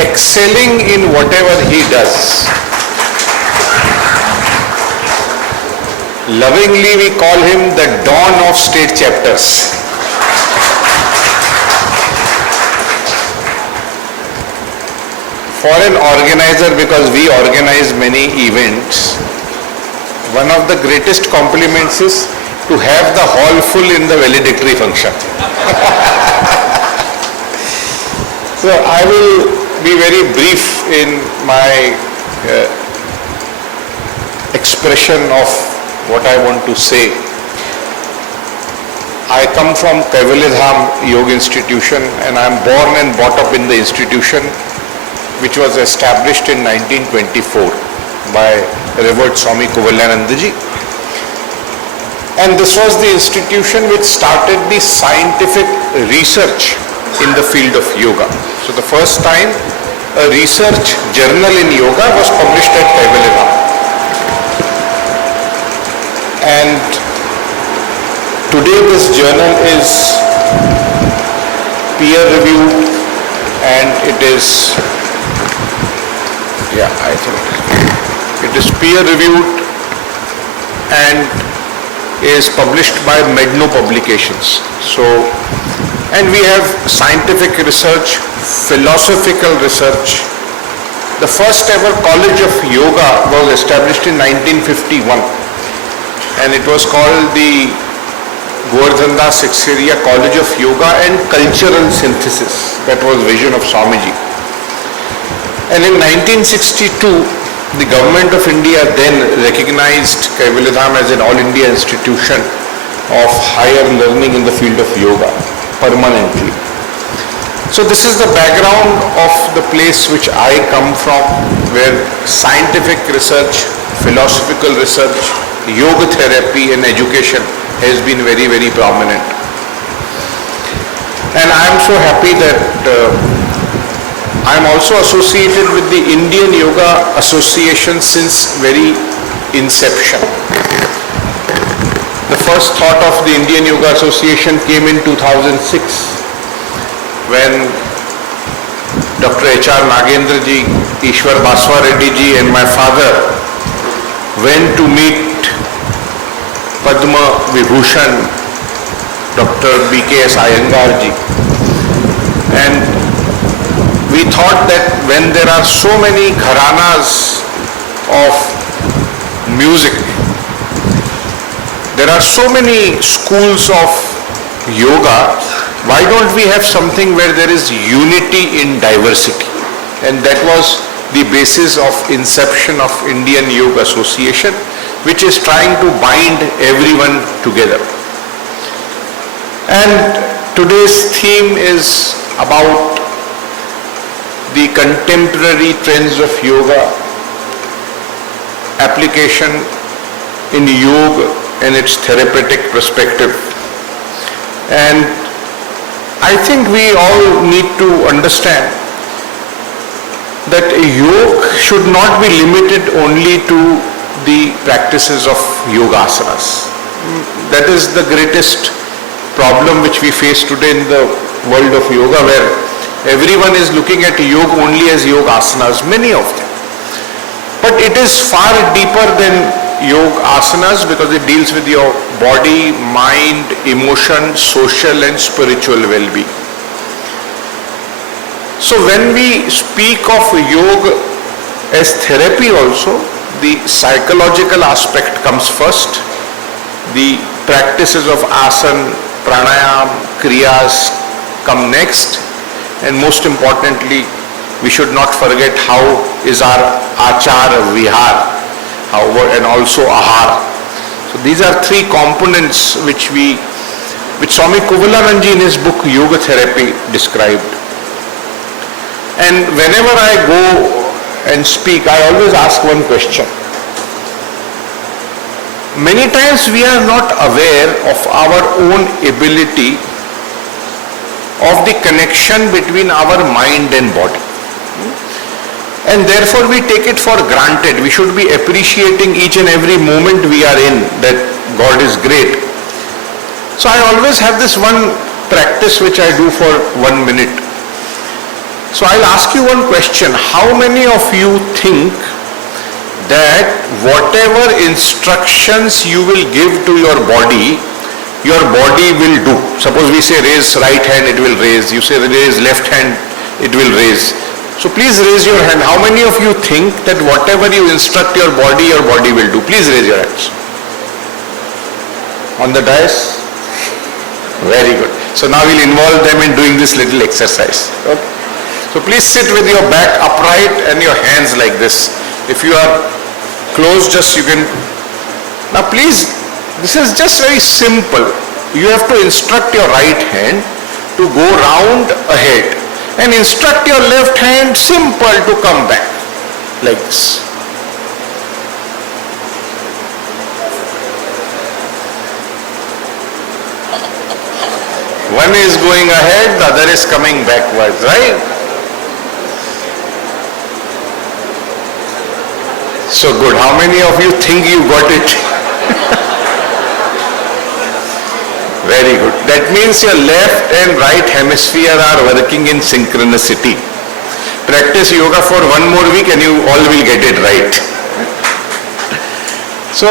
excelling in whatever he does. Lovingly we call him the Don of state chapters. For an organizer, because we organize many events, one of the greatest compliments is to have the hall full in the valedictory function. So I will be very brief in my expression of what I want to say. I come from Valediction Yoga Institution, and I am born and brought up in the institution, which was established in 1924 by Revered Swami Maeilanandhan. And this was the institution which started the scientific research in the field of yoga. So the first time a research journal in yoga was published at Valediction. And today this journal is peer reviewed, and it is, I think it is peer reviewed and is published by Medno Publications. So, and we have scientific research, philosophical research. The first ever college of yoga was established in 1951, and it was called the Govardhan Das Sixeria College of Yoga and Cultural Synthesis. That was vision of Swamiji. And in 1962, the government of India then recognized Valediction as an all India institution of higher learning in the field of yoga permanently. So this is the background of the place which I come from, where scientific research, philosophical research, yoga therapy and education has been very, very prominent. And I am so happy that I am also associated with the Indian Yoga Association since very inception. The first thought of the Indian Yoga Association came in 2006 when Dr. H.R. Nagendra ji, Ishwar Baswa Reddy ji and my father went to meet Padma Vibhushan, Dr. B.K.S. Iyengar ji, and we thought that when there are so many gharanas of music, there are so many schools of yoga, why don't we have something where there is unity in diversity? And that was the basis of inception of Indian Yoga Association, which is trying to bind everyone together. And today's theme is about the contemporary trends of yoga, application in yoga and its therapeutic perspective. And I think we all need to understand that yoga should not be limited only to the practices of yoga asanas. That is the greatest problem which we face today in the world of yoga, where everyone is looking at yoga only as yoga asanas, many of them. But it is far deeper than yoga asanas, because it deals with your body, mind, emotion, social and spiritual well-being. So when we speak of yoga as therapy also, the psychological aspect comes first. The practices of asana, pranayam, kriyas come next. And most importantly, we should not forget how is our achar, vihar, and also ahara. So these are three components which Swami Maeilanandhan in his book Yoga Therapy described. And whenever I go and speak, I always ask one question. Many times we are not aware of our own ability of the connection between our mind and body. And therefore we take it for granted. We should be appreciating each and every moment we are in, that God is great. So I always have this one practice which I do for 1 minute. So I'll ask you one question. How many of you think that whatever instructions you will give to your body will do? Suppose we say raise right hand, it will raise. You say raise left hand, it will raise. So please raise your hand. How many of you think that whatever you instruct your body will do? Please raise your hands. On the dais? Very good. So now we'll involve them in doing this little exercise. Okay. So please sit with your back upright and your hands like this. If you are closed, just you can. Now please, this is just very simple. You have to instruct your right hand to go round ahead and instruct your left hand simple to come back like this. One is going ahead, the other is coming backwards, right? So good. How many of you think you got it? Very good. That means your left and right hemisphere are working in synchronicity. Practice yoga for 1 more week and you all will get it right. So,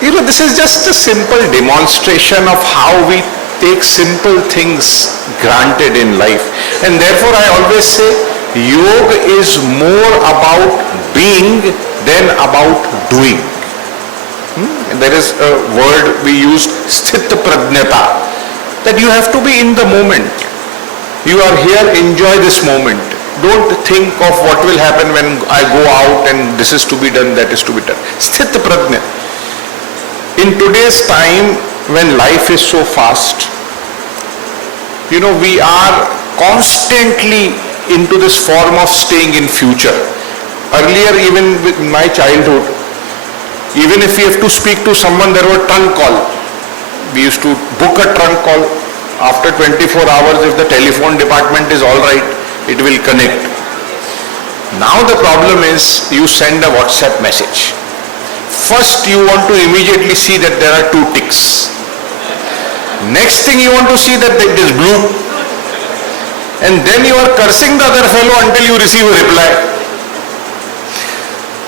this is just a simple demonstration of how we take simple things granted in life. And therefore I always say, yoga is more about being than about doing. There is a word we use, sthita prajnata, that you have to be in the moment. You are here, enjoy this moment. Don't think of what will happen when I go out and this is to be done, that is to be done. Sthita prajna. In today's time, when life is so fast, we are constantly into this form of staying in future. Earlier, even with my childhood, even if we have to speak to someone, there were trunk call. We used to book a trunk call. After 24 hours, if the telephone department is all right, it will connect. Now the problem is, you send a WhatsApp message. First, you want to immediately see that there are 2 ticks. Next thing, you want to see that it is blue. And then you are cursing the other fellow until you receive a reply.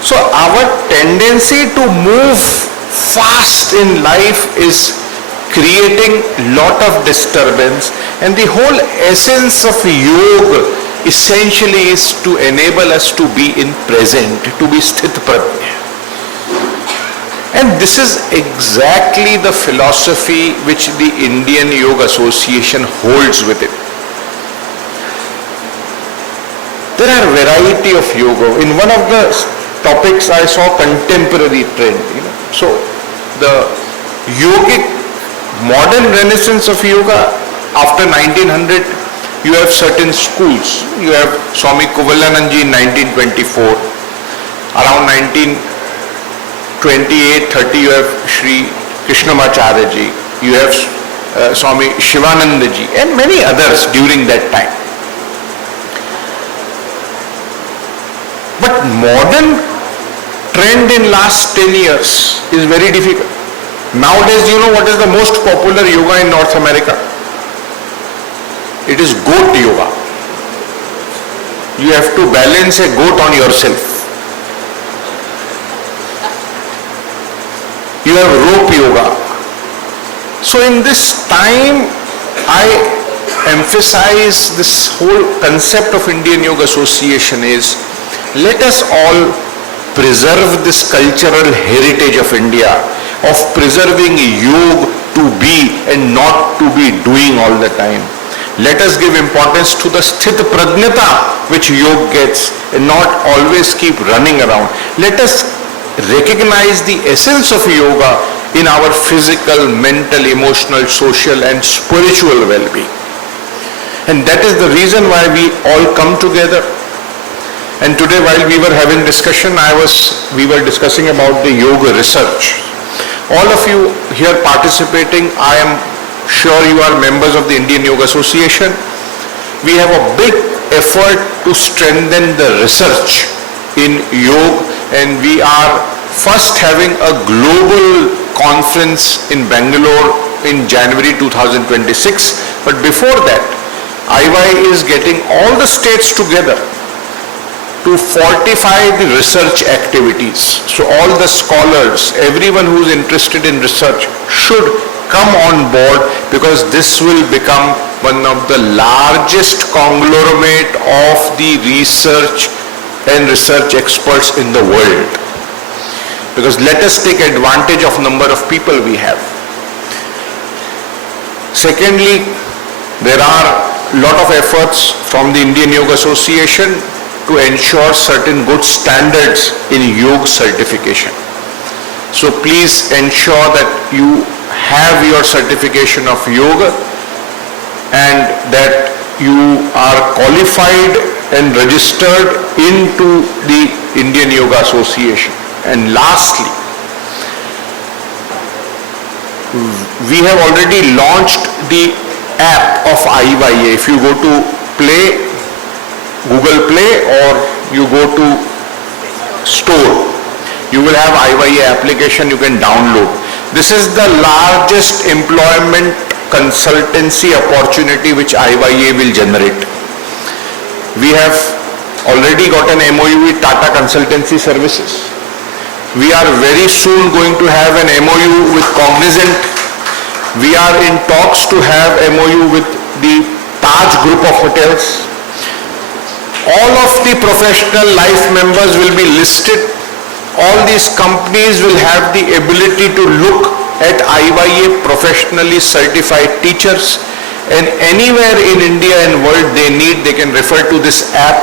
So our tendency to move fast in life is creating lot of disturbance, and the whole essence of yoga essentially is to enable us to be in present, to be sthita prajna. And this is exactly the philosophy which the Indian Yoga Association holds with it. There are variety of yoga. In one of the topics I saw contemporary trend. So the yogic modern renaissance of yoga after 1900, you have certain schools. You have Swami Maeilanandhan in 1924. Around 1928-30, you have Shri Maheswaran. You have Swami Shivanandaji and many others during that time. But modern trend in last 10 years is very difficult. Nowadays, what is the most popular yoga in North America? It is goat yoga. You have to balance a goat on yourself. You have rope yoga. So in this time, I emphasize this whole concept of Indian Yoga Association is, let us all preserve this cultural heritage of India, of preserving yoga to be and not to be doing all the time. Let us give importance to the sthita prajnata which yoga gets and not always keep running around. Let us recognize the essence of yoga in our physical, mental, emotional, social and spiritual well-being. And that is the reason why we all come together. And today, while we were having discussion, we were discussing about the yoga research. All of you here participating, I am sure you are members of the Indian Yoga Association. We have a big effort to strengthen the research in yoga, and we are first having a global conference in Bangalore in January 2026. But before that, IYA is getting all the states together to fortify the research activities. So all the scholars, everyone who is interested in research should come on board, because this will become one of the largest conglomerate of the research and research experts in the world. Because let us take advantage of number of people we have. Secondly, there are a lot of efforts from the Indian Yoga Association to ensure certain good standards in yoga certification. So please ensure that you have your certification of yoga and that you are qualified and registered into the Indian Yoga Association. And lastly, we have already launched the app of IYA. If you go to Google Play, or you go to store, you will have IYA application you can download. This is the largest employment consultancy opportunity which IYA will generate. We have already got an MOU with Tata Consultancy Services. We are very soon going to have an MOU with Cognizant. We are in talks to have MOU with the Taj Group of Hotels. All of the professional life members will be listed. All these companies will have the ability to look at IYA professionally certified teachers, and anywhere in India and world they need, they can refer to this app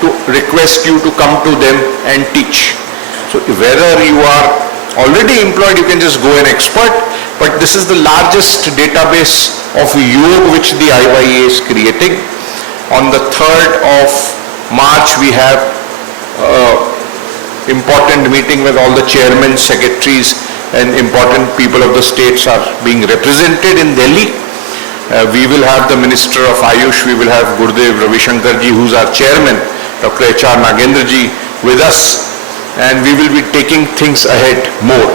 to request you to come to them and teach. So whether you are already employed, you can just go and expert, but this is the largest database of yoga which the IYA is creating. On the 3rd of March, we have important meeting with all the chairmen, secretaries, and important people of the states are being represented in Delhi. We will have the Minister of Ayush, we will have Gurudev Ravi Shankarji, who's our chairman, Dr. H.R. Nagendraji with us, and we will be taking things ahead more.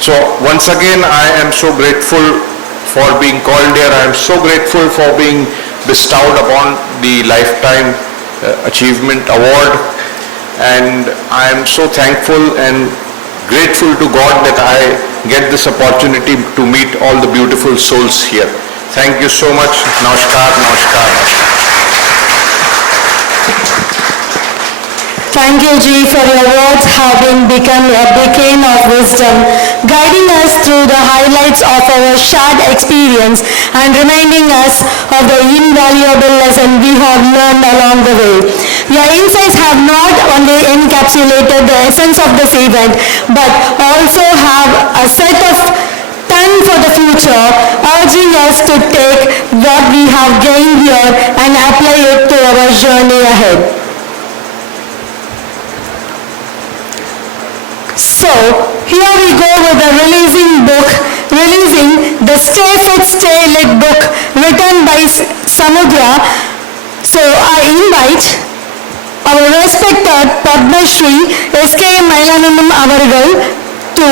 So once again, I am so grateful for being called here. I am so grateful for being bestowed upon the Lifetime Achievement Award, and I am so thankful and grateful to God that I get this opportunity to meet all the beautiful souls here. Thank you so much. Namaskar, namaskar, namaskar. Thank you, Ji, for your words having become a beacon of wisdom, guiding us through the highlights of our shared experience and reminding us of the invaluable lesson we have learned along the way. Your insights have not only encapsulated the essence of this event, but also have a set of ton for the future, urging us to take what we have gained here and apply it to our journey ahead. So, here we go with the releasing the Stay Fit, Stay Lit book written by Samudra. So, I invite our respected Padma Shri S.K. Maeilanandhan avargal to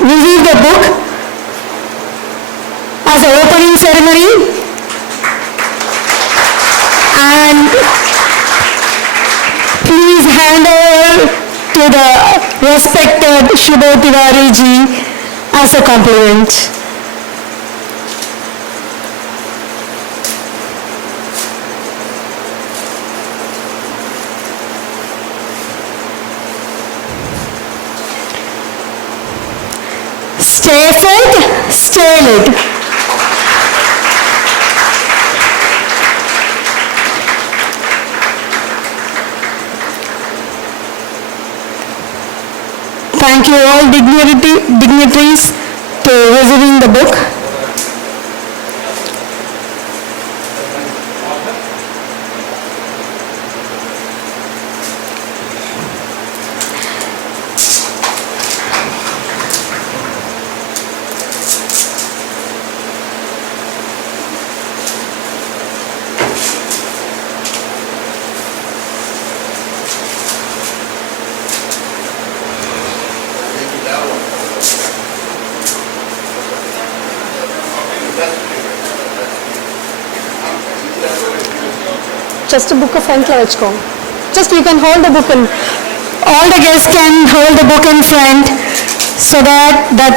receive the book as an opening ceremony, and please hand over to the respected Subodh Tiwari ji as a compliment. Stay fit, stay lit. Thank you all dignitaries to receiving the book. Just a book of front la vechko. Just you can hold the book and all the guests can hold the book in front so that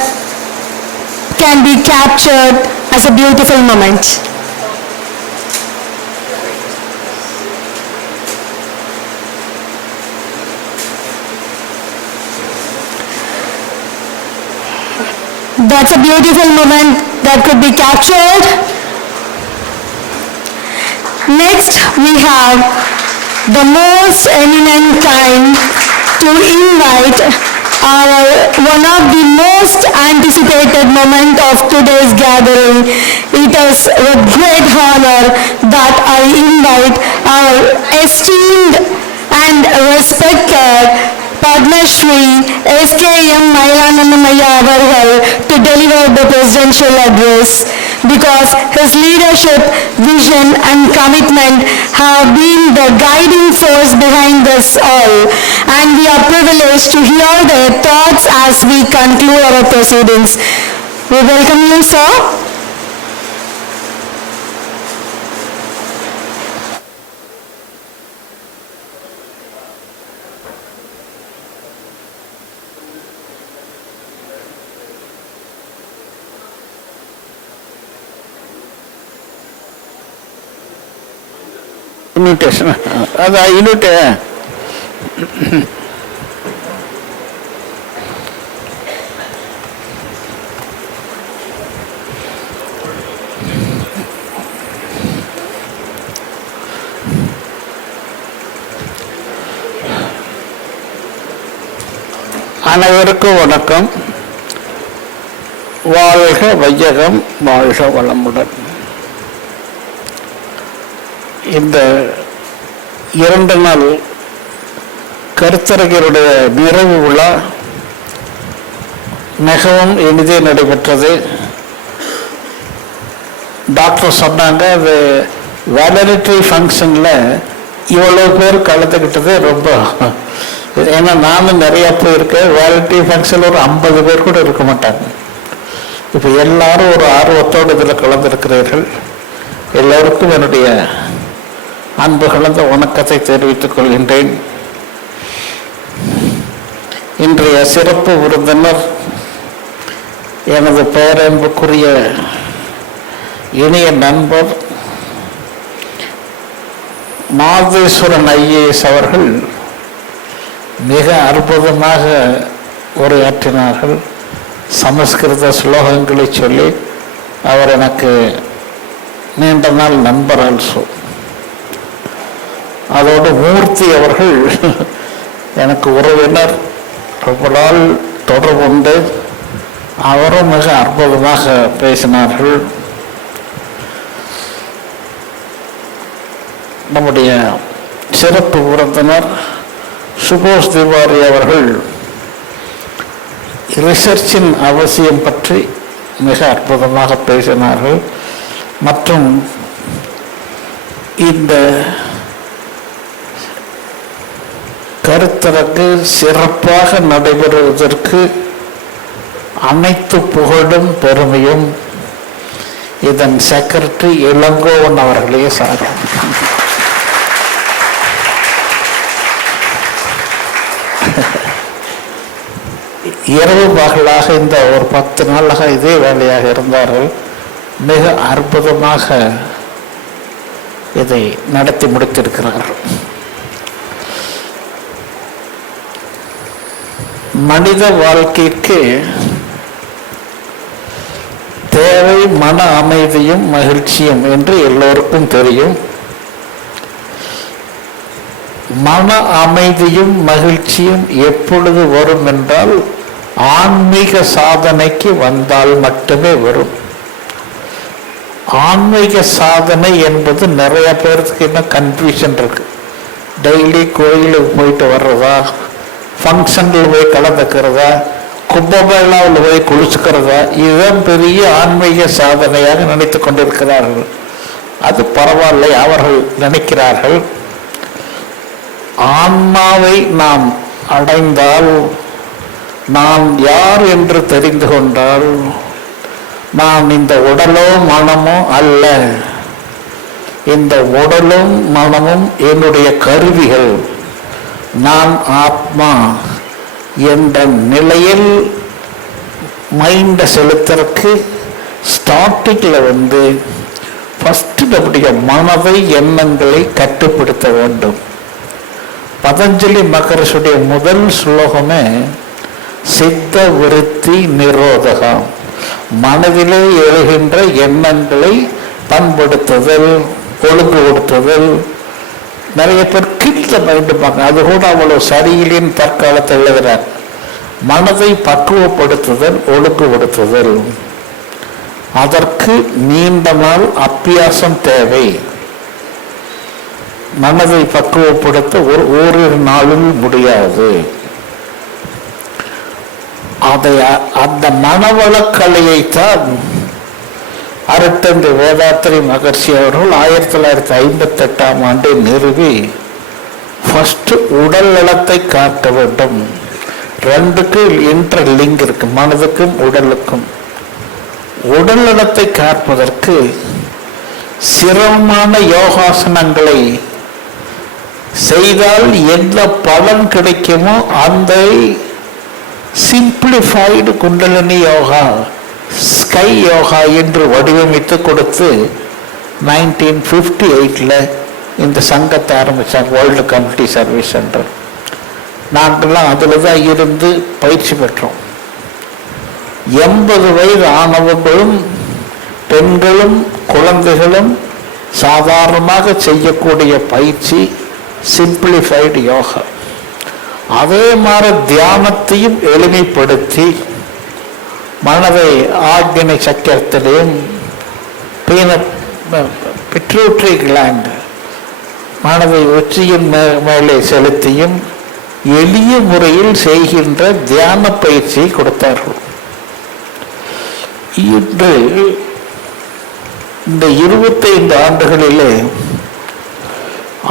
can be captured as a beautiful moment. That's a beautiful moment that could be captured. Next, we have the most eminent time to invite one of the most anticipated moment of today's gathering. It is with great honor that I invite our esteemed and respected Padma Shri C.N.Maheswaran to deliver the presidential address, because his leadership, vision and commitment have been the guiding force behind this all, and we are privileged to hear their thoughts as we conclude our proceedings. We welcome you, sir. Invitation. அது இன்விட்டு அனைவருக்கும் வணக்கம். வாழ்க வையகம், வாழ்க வளமுடன். இந்த 2 நாள் கருத்தரங்கினுடைய நிறைவு விழா மிகவும் எளிதே நடைபெற்றது. டாக்டர் சொன்னாங்க, அது வேலிடிட்டி ஃபங்க்ஷனில் இவ்வளோ பேர் கலந்துக்கிட்டது ரொம்ப, ஏன்னா நானும் நிறையா போயிருக்கேன். வேலிடிட்டி ஃபங்க்ஷனில் ஒரு 50 பேர் கூட இருக்க மாட்டாங்க. இப்போ எல்லாரும் ஒரு ஆர்வத்தோடு இதில் கலந்துருக்கிறீர்கள். எல்லோருக்கும் என்னுடைய அன்பு கலந்த வணக்கத்தை தெரிவித்துக் கொள்கின்றேன். இன்றைய சிறப்பு விருந்தினர் எனது பேரன்புக்குரிய இனிய நண்பர் மாதேஸ்வரன் ஐஏஎஸ் அவர்கள் மிக அற்புதமாக உரையாற்றினார்கள். சமஸ்கிருத ஸ்லோகங்களை சொல்லி அவர் எனக்கு நீண்ட நாள் நண்பர் ஆல்சோ. அதோடு மூர்த்தி அவர்கள் எனக்கு உறவினர், ரொம்ப நாள் தொடர்பு உண்டு. அவரும் மிக அற்புதமாக பேசினார்கள். நம்முடைய சிறப்பு விருந்தினர் சுபோத் திவாரி அவர்கள் ரிசர்ச்சின் அவசியம் பற்றி மிக அற்புதமாக பேசினார்கள். மற்றும் இந்த கருத்தரங்கு சிறப்பாக நடைபெறுவதற்கு அனைத்து புகழும் பெருமையும் இதன் செக்ரட்டரி இளங்கோவன் அவர்களே சாரும். இரவு பகலாக இந்த ஒரு 10 நாளாக இதே வேலையாக இருந்தார்கள். மிக அற்புதமாக இதை நடத்தி முடித்திருக்கிறார்கள். மனித வாழ்க்கைக்கு தேவை மன அமைதியும் மகிழ்ச்சியும் என்று எல்லோருக்கும் தெரியும். மன அமைதியும் மகிழ்ச்சியும் எப்பொழுது வரும் என்றால் ஆன்மீக சாதனைக்கு வந்தால் மட்டுமே வரும். ஆன்மீக சாதனை என்பது நிறைய பேருக்கு இன்னும் கன்ஃபியூஷன் இருக்கு. டெய்லி கோயிலுக்கு போயிட்டு வர்றதா, ஃபங்க்ஷனில் போய் கலந்துக்கிறதா, கும்பமேளாவில் போய் குளிச்சுக்கிறதா, இதுதான் பெரிய ஆன்மீக சாதனையாக நினைத்து கொண்டிருக்கிறார்கள். அது பரவாயில்லை, அவர்கள் நினைக்கிறார்கள். ஆன்மாவை நாம் அடைந்தால், நாம் யார் என்று தெரிந்து கொண்டால், நாம் இந்த உடலோ மனமோ அல்ல இந்த உடலும் மனமும் என்னுடைய கருவிகள், நான் ஆத்மா என்ற நிலையில் மைண்டை செலுத்துறதுக்கு ஸ்டார்டிங்கில் ஃபஸ்ட்டு நம்முடைய மனதை எண்ணங்களை கட்டுப்படுத்த வேண்டும். பதஞ்சலி மகரிஷுடைய முதல் ஸ்லோகமே சித்த விருத்தி நிரோதகம். மனதிலே எழுகின்ற எண்ணங்களை பண்படுத்துதல், ஒழுங்குபடுத்துதல். நிறைய பேர் கிட்ட பயந்துப்பாங்க, அது கூட அவ்வளவு சரியில்லைன்னு தற்காலத்தில் எழுதுறார். மனதை பக்குவப்படுத்துதல், ஒழுங்குபடுத்துதல், அதற்கு நீண்ட நாள் அபியாசம் தேவை. மனதை பக்குவப்படுத்த ஓரிரு நாளில் முடியாது. அந்த மனவளக்கலையைத்தான் அருட்டந்தி வேதாத்திரி மகர்ஷி அவர்கள் 1958ஆம் ஆண்டு நிறுவி ஃபர்ஸ்ட் உடல் நலத்தை காட்ட வேண்டும். ரெண்டுக்கு இன்டர் லிங்க் இருக்கு, மனதுக்கும் உடலுக்கும். உடல் நலத்தை காப்பதற்கு சிரமமான யோகாசனங்களை செய்தால் என்ன பலன் கிடைக்குமோ அந்த சிம்பிளிஃபைடு குண்டலினி யோகா, ஸ்கை யோகா என்று வடிவமைத்து கொடுத்து 1958 இந்த சங்கத்தை ஆரம்பித்தாங்க, வேர்ல்டு கம்யூனிட்டி சர்வீஸ் சென்டர். நாங்கள்லாம் அதில் தான் இருந்து பயிற்சி பெற்றோம். 80 வயது ஆனவர்களும் பெண்களும் குழந்தைகளும் சாதாரணமாக செய்யக்கூடிய பயிற்சி சிம்பிளிஃபைடு யோகா. அதே மாதிரி தியானத்தையும் எளிமைப்படுத்தி மனதை ஆக்ஞை சக்கரத்திலையும் பிட்ரூட்ரி கிளாண்ட் மனதை உச்சியின் மேலே செலுத்தியும் எளிய முறையில் செய்கின்ற தியான பயிற்சியை கொடுத்தார்கள். இன்று இந்த 25 ஆண்டுகளிலே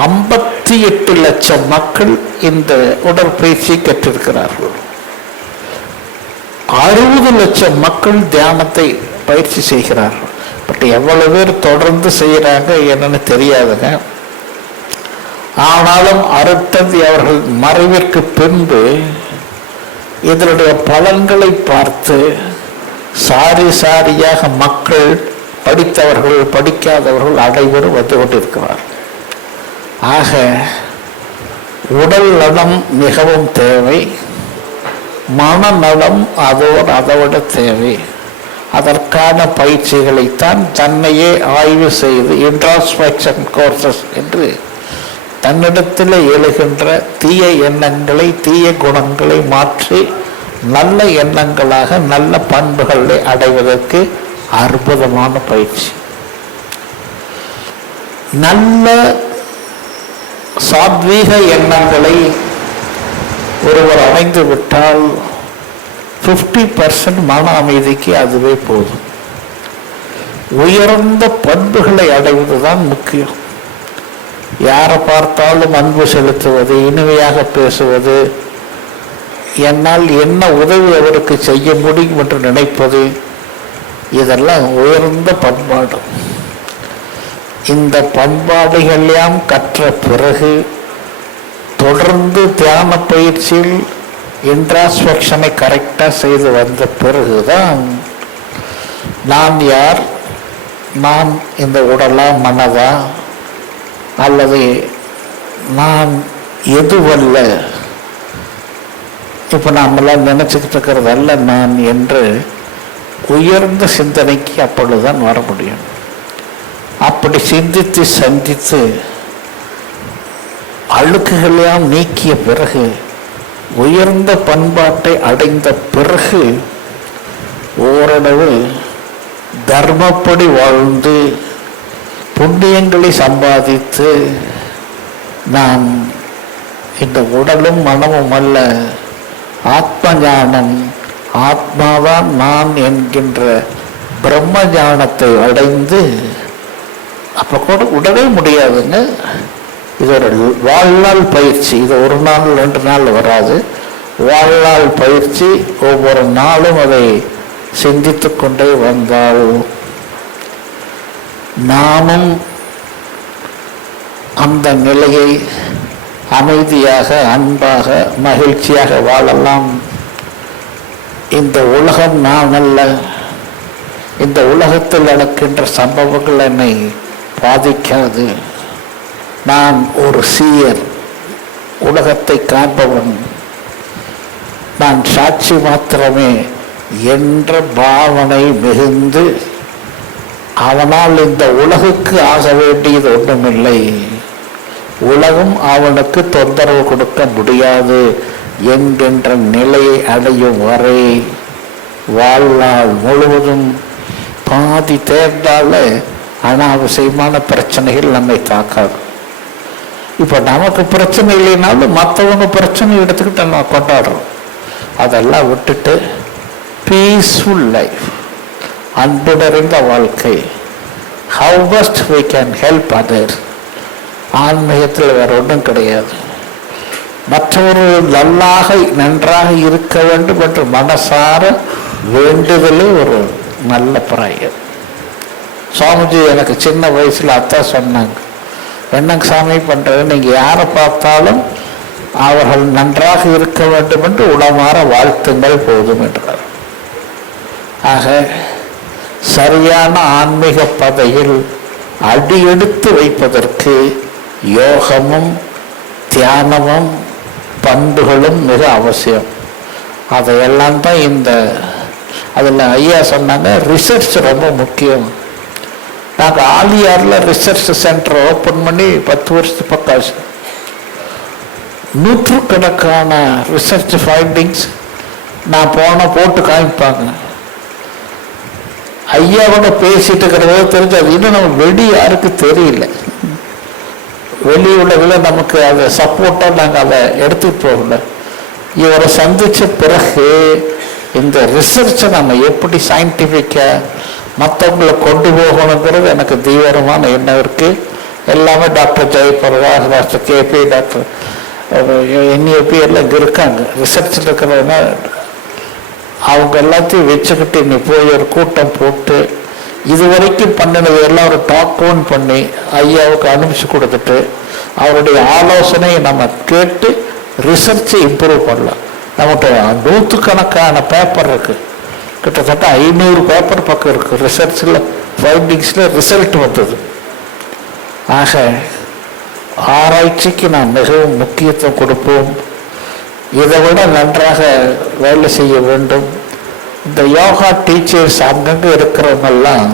58 லட்சம் மக்கள் இந்த உடற்பயிற்சி கற்றிருக்கிறார்கள். 60 லட்சம் மக்கள் தியானத்தை பயிற்சி செய்கிறார்கள். பட் எவ்வளவு பேர் தொடர்ந்து செய்கிறாங்க என்னன்னு தெரியாதுங்க. ஆனாலும் அருட்தந்தி அவர்கள் மறைவிற்கு பின்பு இதனுடைய பலன்களை பார்த்து சாரி சாரியாக மக்கள், படித்தவர்கள் படிக்காதவர்கள் அனைவரும் வந்து கொண்டிருக்கிறார். ஆக உடல் நலம் மிகவும் தேவை, மனநலம் அதைவிட தேவை. அதற்கான பயிற்சிகளைத்தான் தன்னையே ஆய்வு செய்து இன்ட்ராஸ்பெக்ஷன் கோர்சஸ் என்று தன்னிடத்தில் எழுகின்ற தீய எண்ணங்களை, தீய குணங்களை மாற்றி நல்ல எண்ணங்களாக நல்ல பண்புகளை அடைவதற்கு அற்புதமான பயிற்சி. நல்ல சாத்வீக எண்ணங்களை ஒருவர் அடைந்து விட்டால் 50% மன அமைதிக்கு அதுவே போதும். உயர்ந்த பண்புகளை அடைவதுதான் முக்கியம். யாரை பார்த்தாலும் அன்பு செலுத்துவது, இனிமையாக பேசுவது, என்னால் என்ன உதவி அவருக்கு செய்ய முடியும் என்று நினைப்பது, இதெல்லாம் உயர்ந்த பண்பாடு. இந்த பண்பாடுகளெல்லாம் கற்ற பிறகு தொடர்ந்து தியான பயிற்சியில் இன்ட்ராஸ்பெக்ஷனை கரெக்டாக செய்து வந்த பிறகுதான் நான் யார், நான் இந்த உடலா மனதா அல்லது நான் எதுவல்ல, இப்போ நாமெல்லாம் நினச்சிக்கிட்டு இருக்கிறதல்ல நான் என்று உயர்ந்த சிந்தனைக்கு அப்பொழுதுதான் வர முடியும். அப்படி சிந்தித்து சந்தித்து அழுக்குகளையும் நீக்கிய பிறகு, உயர்ந்த பண்பாட்டை அடைந்த பிறகு ஓரளவு தர்மப்படி வாழ்ந்து புண்ணியங்களை சம்பாதித்து நான் இந்த உடலும் மனமும் அல்ல, ஆத்ம ஞானம், ஆத்மாதான் நான் என்கின்ற பிரம்ம ஞானத்தை அடைந்து, அப்போ கூட உடவே முடியாதுங்க. இது ஒரு வாழ்நாள் பயிற்சி. இது ஒரு நாள் 2 நாள் வராது. வாழ்நாள் பயிற்சி. ஒவ்வொரு நாளும் அதை சிந்தித்து கொண்டே வந்தால் நாமும் அந்த நிலையை அமைதியாக, அன்பாக, மகிழ்ச்சியாக வாழலாம். இந்த உலகம் நான் அல்ல. இந்த உலகத்தில் நடக்கின்ற சம்பவங்கள் என்னை பாதிக்காது. நான் ஒரு சீயர், உலகத்தை காண்பவன், நான் சாட்சி மாத்திரமே என்ற பாவனை மிகுந்து அவனால் இந்த உலகுக்கு ஆக வேண்டியது ஒன்றுமில்லை, உலகம் அவனுக்கு தொந்தரவு கொடுக்க முடியாது என்கின்ற நிலையை அடையும் வரை வாழ்நாள் முழுவதும் பாதி தேர்ந்தால அனாவசியமான பிரச்சனைகள் நம்மை தாக்காது. இப்போ நமக்கு பிரச்சனை இல்லைனாலும் மற்றவங்க பிரச்சனை எடுத்துக்கிட்டு நம்ம கொண்டாடுறோம். அதெல்லாம் விட்டுட்டு பீஸ்ஃபுல் லைஃப், அன்பு நிறைந்த வாழ்க்கை, how best we can help others. ஆன்மீகத்தில் வேற ஒன்றும் கிடையாது. மற்றவர்கள் நன்றாக இருக்க வேண்டும் என்று மனசார வேண்டுதலே ஒரு நல்ல பிராயம். சுவாமிஜி எனக்கு சின்ன வயசுல அத்தான் சொன்னாங்க, என்னங்க சாமி பண்றது, நீங்க யாரை பார்த்தாலும் அவர்கள் நன்றாக இருக்க வேண்டும் என்று உளமாற வாழ்த்துங்கள் போதும் என்றார். ஆக சரியான ஆன்மீக பாதையில் அடியெடுத்து வைப்பதற்கு யோகமும் தியானமும் பண்புகளும் மிக அவசியம். அதையெல்லாம் தான் அதில் ஐயா சொன்னாங்க, ரிசர்ச் ரொம்ப முக்கியம். நாங்கள் ஆலியாரில் ரிசர்ச் சென்டர் ஓப்பன் பண்ணி 10 வருஷத்துக்கு பக்கம் நூற்றுக்கணக்கான ரிசர்ச் ஃபைண்டிங்ஸ் நான் போட்டு காமிப்பாங்க. ஐயாவோட பேசிட்டு இருக்கிறதோ தெரிஞ்சது, இன்னும் நம்ம வெளி யாருக்கு தெரியல. வெளி உலகில் நமக்கு அதை சப்போர்ட்டாக நாங்கள் அதை எடுத்துகிட்டு போகல. இவரை சந்தித்த பிறகு இந்த ரிசர்ச்சை நம்ம எப்படி சயின்டிஃபிக்காக மற்றவங்களை கொண்டு போகணுங்கிறது எனக்கு தீவிரமான எண்ணம் இருக்குது. எல்லாமே doctor Jayaprakash, doctor KP, doctor NAP எல்லாம் இங்கே இருக்காங்க. ரிசர்ச்சில் இருக்கிறவங்க அவங்க எல்லாத்தையும் வச்சுக்கிட்டு இன்னைக்கு போய் ஒரு கூட்டம் போட்டு இது வரைக்கும் பண்ணினது எல்லாம் ஒரு டாக் ஓன் பண்ணி ஐயாவுக்கு அனுப்பிச்சு கொடுத்துட்டு அவருடைய ஆலோசனையை நம்ம கேட்டு ரிசர்ச்சை இம்ப்ரூவ் பண்ணலாம். நம்மகிட்ட நூற்றுக்கணக்கான பேப்பர் இருக்குது, கிட்டத்தட்ட 500 பேப்பர் பக்கம் இருக்குது ரிசர்ச்சில், ஃபைண்டிங்ஸில் ரிசல்ட் வந்தது. ஆக ஆராய்ச்சிக்கு நாம் மிகவும் முக்கியத்துவம் கொடுப்போம். இதை விட நன்றாக வேலை செய்ய வேண்டும். இந்த யோகா டீச்சர்ஸ் அங்கங்கே இருக்கிறவங்கெல்லாம்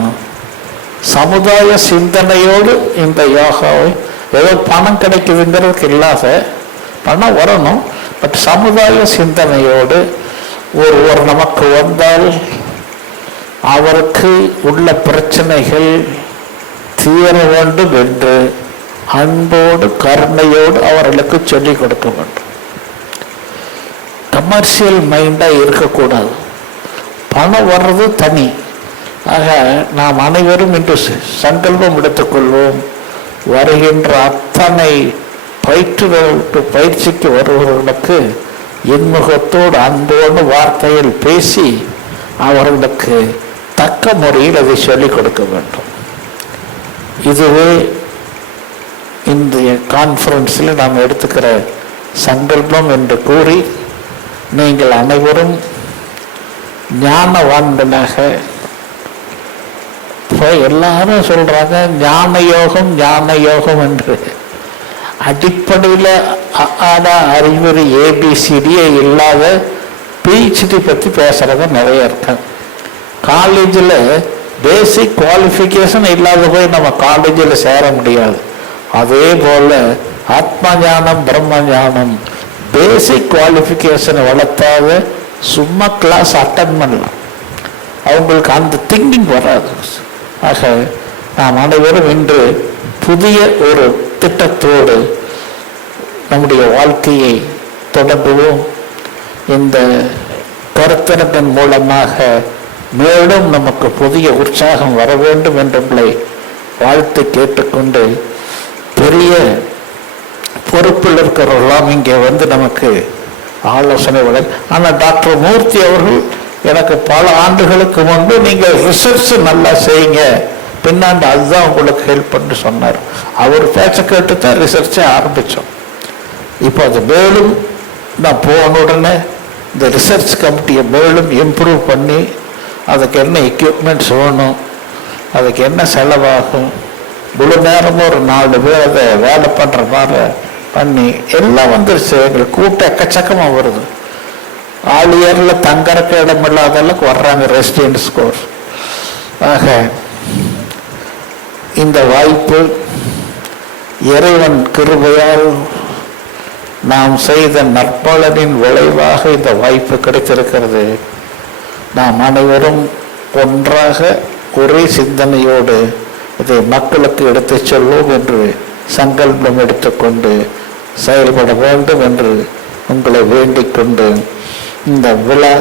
சமுதாய சிந்தனையோடு இந்த யோகாவை, ஏதோ பணம் கிடைக்குதுங்கிறதுக்கு இல்லாத, பணம் வரணும், பட் சமுதாய சிந்தனையோடு ஒருவர் நமக்கு வந்தால் அவருக்கு உள்ள பிரச்சனைகள் தீர வேண்டும் என்று அன்போடு கருணையோடு அவர்களுக்கு சொல்லிக் கொடுக்க வேண்டும். கமர்ஷியல் மைண்டாக இருக்கக்கூடாது. பணம் வர்றது தனி. ஆக நாம் அனைவரும் இன்று சங்கல்பம் எடுத்துக்கொள்வோம். வருகின்ற அத்தனை பயிற்சிக்கு வருபவர்களுக்கு இன்முகத்தோடு அன்போடு வார்த்தையில் பேசி அவர்களுக்கு தக்க முறையில் அதை சொல்லிக் கொடுக்க வேண்டும். இதுவே இன்றைய கான்ஃபரன்ஸில் நாம் எடுத்துக்கிற சங்கல்பம் என்று கூறி, நீங்கள் அனைவரும் ஞானவான்களாக, இப்போ எல்லாரும் சொல்றாங்க ஞான யோகம் ஞான யோகம் என்று. அடிப்படையில் அறிவுரை ஏபிசிடியே இல்லாத பிஹெச்டி பற்றி பேசுறத நிறைய இருக்காங்க. காலேஜில் பேசிக் குவாலிஃபிகேஷன் இல்லாத போய் நம்ம காலேஜில் சேர முடியாது. அதே போல ஆத்ம ஞானம் பிரம்ம ஞானம் பேசிக் குவாலிஃபிகேஷனை வளர்த்தாத சும்மா கிளாஸ் அட்டன் பண்ணலாம், அவங்களுக்கு அந்த திங்கிங் வராது. ஆக நாம் அனைவரும் இன்று புதிய ஒரு திட்டத்தோடு நம்முடைய வாழ்க்கையை தொடங்குவோம். இந்த கருத்தரங்கின் மூலமாக மேலும் நமக்கு புதிய உற்சாகம் வர வேண்டும் என்றுங்களை வாழ்த்து கேட்டுக்கொண்டு, பெரிய பொறுப்பில் இருக்கிறவர்களாம் இங்கே வந்து நமக்கு ஆலோசனை வழங்க. ஆனால் டாக்டர் மூர்த்தி அவர்கள் எனக்கு பல ஆண்டுகளுக்கு முன்பு நீங்கள் ரிசர்ச் நல்லா செய்யுங்க, பின்னாண்டு அதுதான் உங்களுக்கு ஹெல்ப் பண்ணி சொன்னார். அவர் பேச்ச கேட்டு தான் ரிசர்ச்சே ஆரம்பித்தோம். இப்போ அது மேலும் நான் போன உடனே இந்த ரிசர்ச் கமிட்டியை மேலும் இம்ப்ரூவ் பண்ணி அதுக்கு என்ன எக்யூப்மெண்ட்ஸ் வேணும், அதுக்கு என்ன செலவாகும், முழு நேரமும் ஒரு 4 பேர் அதை வேலை பண்ணுற மாதிரி பண்ணி எல்லாம் வந்துருச்சு. எங்களுக்கு கூட்டம் எக்கச்சக்கமாக வருது. ஆலியரில் தங்கறக்க இடம் இல்லாத அளவுக்கு வர்றாங்க ரெசிடென்ஸ் கோர்ஸ். ஆக இந்த வாய்ப்பு இறைவன் கிருபையால் நாம் செய்த நற்பலனின் விளைவாக இந்த வாய்ப்பு கிடைத்திருக்கிறது. நாம் அனைவரும் ஒன்றாக ஒரே சிந்தனையோடு இதை மக்களுக்கு எடுத்துச் சொல்வோம் என்று சங்கல்பம் எடுத்துக்கொண்டு செயல்பட வேண்டும் என்று உங்களை வேண்டிக் கொண்டு இந்த விழா,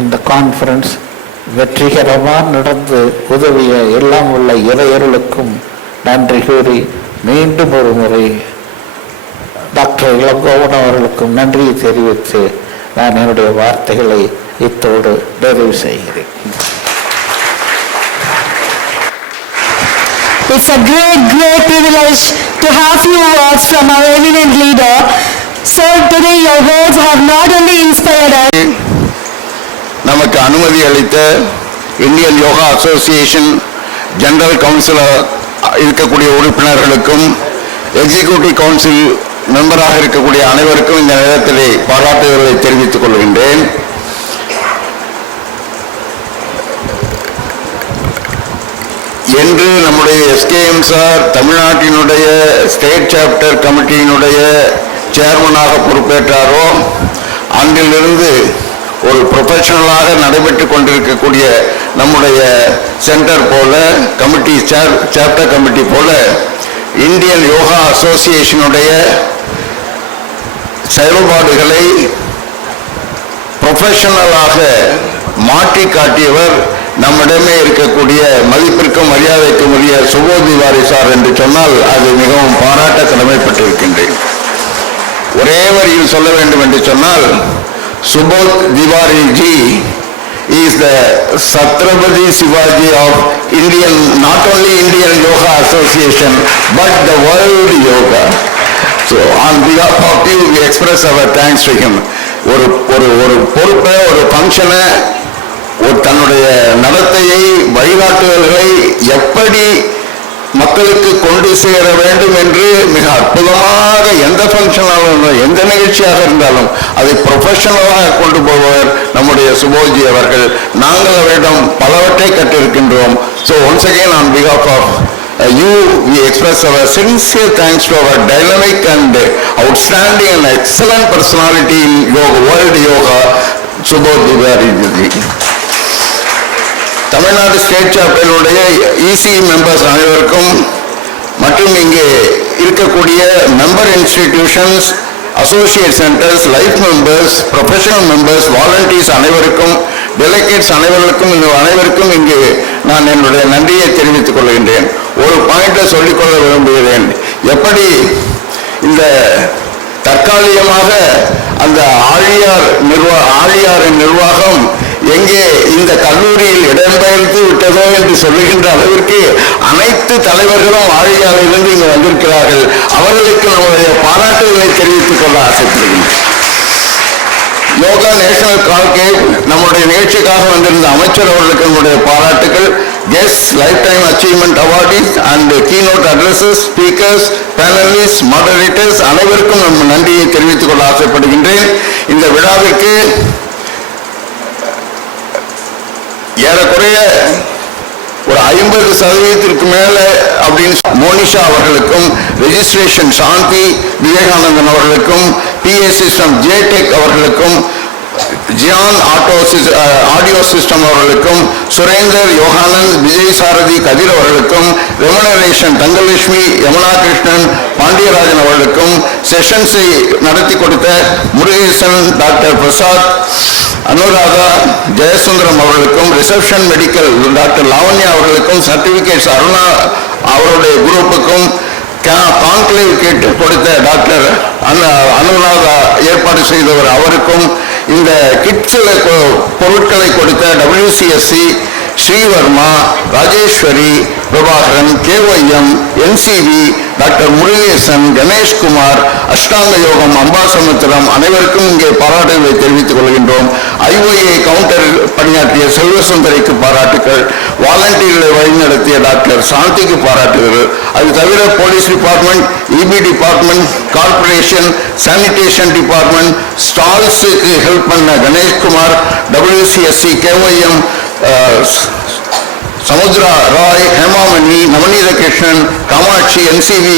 இந்த கான்ஃபரன்ஸ் வெற்றிகரமாக நடந்து உதவிய எல்லாம் உள்ள இறையர்களுக்கும் நன்றி கூறி மீண்டும் ஒரு முறை டாக்டர் இளங்கோவன் அவர்களுக்கும் நன்றியை தெரிவித்து நான் என்னுடைய வார்த்தைகளை இத்தோடு நிறைவு செய்கிறேன். It's a great privilege to have few words from our eminent leader. Sir, today your words have not only inspired us. நமக்கு அனுமதி அளித்த Indian yoga association general councillor இருக்கக்கூடிய உறுப்பினர்களுக்கும் எக்ஸிக்யூட்டிவ் கவுன்சில் மெம்பராக இருக்கக்கூடிய அனைவருக்கும் இந்த நேரத்திலே பாராட்டுதல்களை தெரிவித்துக் கொள்கின்றேன். என்று நம்முடைய எஸ்கேஎம் சார் தமிழ்நாட்டினுடைய ஸ்டேட் சாப்டர் கமிட்டியினுடைய சேர்மனாக பொறுப்பேற்றாரோ அன்றிலிருந்து ஒரு ப்ரொஃபஷனலாக நடைபெற்று கொண்டிருக்கக்கூடிய நம்முடைய சென்டர் போல கமிட்டி சாப்டர் கமிட்டி போல இந்தியன் யோகா அசோசியேஷனுடைய செயல்பாடுகளை ப்ரொஃபஷனலாக மாற்றி காட்டியவர் நம்மிடமே இருக்கக்கூடிய மதிப்பிற்கும் மரியாதைக்கும் உரிய சுபோத் திவாரி சார் என்று சொன்னால் அது மிகவும் பாராட்ட கடமைப்பட்டிருக்கின்றேன். ஒரே வரியில் சொல்ல வேண்டும் என்று சொன்னால் Subodh Tiwari G is the Chhatrapati Shivaji of Indian, not only Indian Yoga Association but the world yoga. So on behalf of you we express our thanks to him. ஒரு பொறுப்பை, ஒரு ஃபங்க்ஷனை, ஒரு தன்னுடைய நடத்தையை, வழிகாட்டுதல்களை எப்படி மக்களுக்கு கொண்டு சேர வேண்டும் என்று மிக அற்புதமாக எந்த ஃபங்க்ஷனாலும் எந்த நிகழ்ச்சியாக இருந்தாலும் அதை ப்ரொஃபஷனலாக கொண்டு போவர் நம்முடைய சுபோத்ஜி அவர்கள். நாங்கள் அவரிடம் பலவற்றை கற்றிருக்கின்றோம். So once again on behalf of you we express our sincere thanks to our dynamic and outstanding and excellent personality in yoga, world yoga, Subodh Tiwari ji. Tamil Nadu state சாப்டருடைய இசி மெம்பர்ஸ் அனைவருக்கும் மற்றும் இங்கே இருக்கக்கூடிய member institutions, associate centres, life members, professional members, volunteers அனைவருக்கும், டெலிகேட்ஸ் அனைவருக்கும் இங்கு நான் என்னுடைய நன்றியை தெரிவித்துக் கொள்கின்றேன். ஒரு பாயிண்ட்டை சொல்லிக்கொள்ள விரும்புகிறேன். எப்படி இந்த தற்காலிகமாக அந்த ஆழியாரின் நிர்வாகம் எங்கே இந்த கல்லூரியில் இடம்பெயர்ந்து விட்டதோ என்று சொல்லுகின்ற அளவிற்கு அனைத்து தலைவர்களும் ஆழியாரிலிருந்து இங்கு வந்திருக்கிறார்கள். அவர்களுக்கு நம்முடைய பாராட்டுகளை தெரிவித்துக் கொள்ள ஆசைப்படுகின்றேன். யோகா நேஷனல் கான்க்ளேவ் நம்முடைய நிகழ்ச்சிக்காக வந்திருந்த அமைச்சர் அவர்களுக்கு நம்முடைய பாராட்டுகள். Guest, life time achievement awardees and keynote addresses, speakers, panellist, moderators அனைவருக்கும் நம்ம நன்றியை தெரிவித்துக் கொள்ள ஆசைப்படுகின்றேன். இந்த விழாவிற்கு ஏறக்குறைய ஒரு 50% மேல அப்படின்னு மோனிஷா அவர்களுக்கும், ரெஜிஸ்ட்ரேஷன் சாந்தி விவேகானந்தன் அவர்களுக்கும், PA சிஸ்டம் ஜேடெக் அவர்களுக்கும், ஜியான் ஆடியோ சிஸ்டம் அவர்களுக்கும், சுரேந்தர், யோகானந்த், விஜய் சாரதி, கதிர் அவர்களுக்கும், ரெமுனரேஷன் தங்கலட்சுமி, யமுனா கிருஷ்ணன், பாண்டியராஜன் அவர்களுக்கும், செஷன்ஸை நடத்தி கொடுத்த முருகேசன், டாக்டர் பிரசாத், அனுராதா, ஜெயசுந்தரம் அவர்களுக்கும், ரிசப்ஷன் மெடிக்கல் டாக்டர் லாவண்யா அவர்களுக்கும், சர்டிபிகேட்ஸ் அருணா அவருடைய குரூப்புக்கும், கான்க்ளேவ் கேட்டு கொடுத்த டாக்டர் அனுராதா ஏற்பாடு செய்தவர் அவருக்கும், இந்த கிட்ஸில் பொருட்களை கொடுத்த WCSC, Shri Varma, Rajeshwari, Prabhakaran, KYM, NCV, Dr. Murugesan, Ganesh Kumar, Ashtanga Yogam, Ambasamuthram, அனைவருக்கும் இங்கே பாராட்டுகளை தெரிவித்துக் கொள்கின்றோம். IYA கவுண்டர் பணியாற்றிய செல்வசுந்தரிக்கு பாராட்டுகள், வாலண்டியர்களை வழிநடத்திய டாக்டர் சாந்திக்கு பாராட்டுகள், அது தவிர police department, EB department, corporation, sanitation department, ஸ்டால்ஸுக்கு ஹெல்ப் பண்ண Ganeshkumar, WCSC, KYM, Samudra Rai, ஹேமாமணி, Navaneetha Krishnan, Kamakshi, NCV,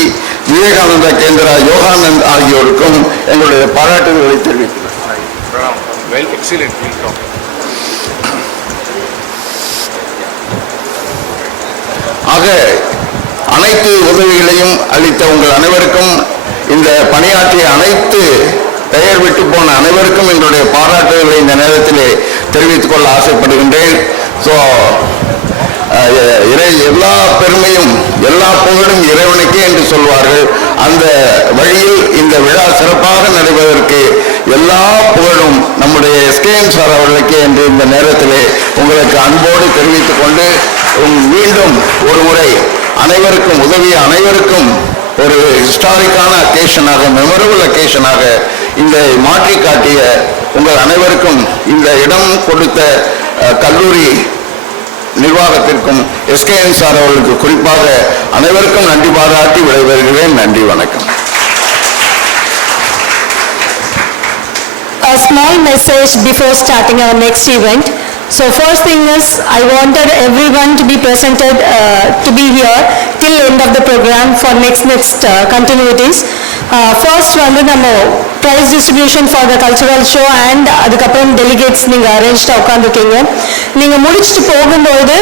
Vivekananda Kendra, Yoganand ஆகியோருக்கும் எங்களுடைய பாராட்டுகளை தெரிவிக்கிறேன். ஆக அனைத்து உதவிகளையும் அளித்த உங்கள் அனைவருக்கும், இந்த பணியாற்றிய அனைத்து பெயர் விட்டு போன அனைவருக்கும் எங்களுடைய பாராட்டுகளை இந்த நேரத்திலே தெரிவித்துக் கொள்ள ஆசைப்படுகின்றேன். ஸோ எல்லா பெருமையும் எல்லா புகழும் இறைவனுக்கே என்று சொல்வார்கள். அந்த வழியில் இந்த விழா சிறப்பாக நடைபெறுவதற்கு எல்லா புகழும் நம்முடைய SKM சார் அவர்களுக்கே என்று இந்த நேரத்திலே உங்களுக்கு அன்போடு தெரிவித்துக் கொண்டு, மீண்டும் ஒரு முறை அனைவருக்கும் உதவிய அனைவருக்கும் ஒரு ஹிஸ்டாரிக்கான அக்கேஷனாக, மெமரபிள் அக்கேஷனாக இந்த மாற்றி காட்டிய உங்கள் அனைவருக்கும், இந்த இடம் கொடுத்த கல்லூரி நிர்வாகத்திற்கும் SKM சார் அவர்களுக்கு குறிப்பாக அனைவருக்கும் நன்றி பாராட்டி விடைபெறுகிறேன். நன்றி, வணக்கம். A small message before starting our next event. So first thing is, I wanted everyone to be presented, to be here till end of the program for next continuities. First வந்து நம்ம prize distribution for the cultural show and அதுக்கப்புறம் delegates நீங்க arranged உட்காந்துருக்கீங்க. நீங்க முடிச்சுட்டு போகும்போது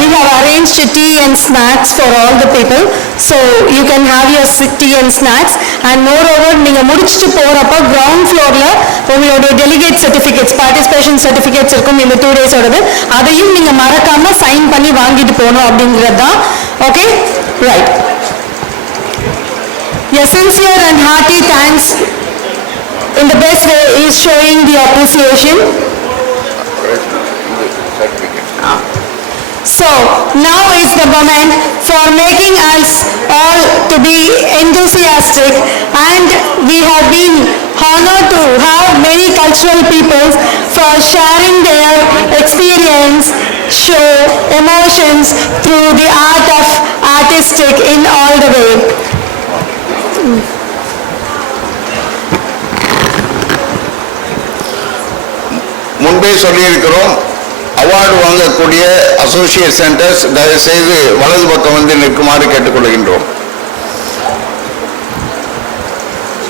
we have arranged tea and snacks for all the people, so you can have your tea and snacks. And moreover, நீங்க முடிச்சுட்டு போறப்ப ground floorல உங்களுடைய delegate certificates, participation certificates இருக்கும் இந்த 2 days ஓடது, அதையும் நீங்க மறக்காம சைன் பண்ணி வாங்கிட்டு போகணும் அப்படிங்கிறது தான். Okay, right. A sincere and hearty thanks in the best way is showing the appreciation. So now is the moment for making us all to be enthusiastic, and we have been honored to have many cultural people for sharing their experience, show, emotions through the art of artistic in all the way. முன்பே சொல்லியிருக்கிறோம், அவார்டு வாங்கக்கூடிய அசோசியேட் சென்டர்ஸ் தயவு செய்து வலது பக்கம் வந்து நிற்குமாறு கேட்டுக்கொள்கின்றோம்.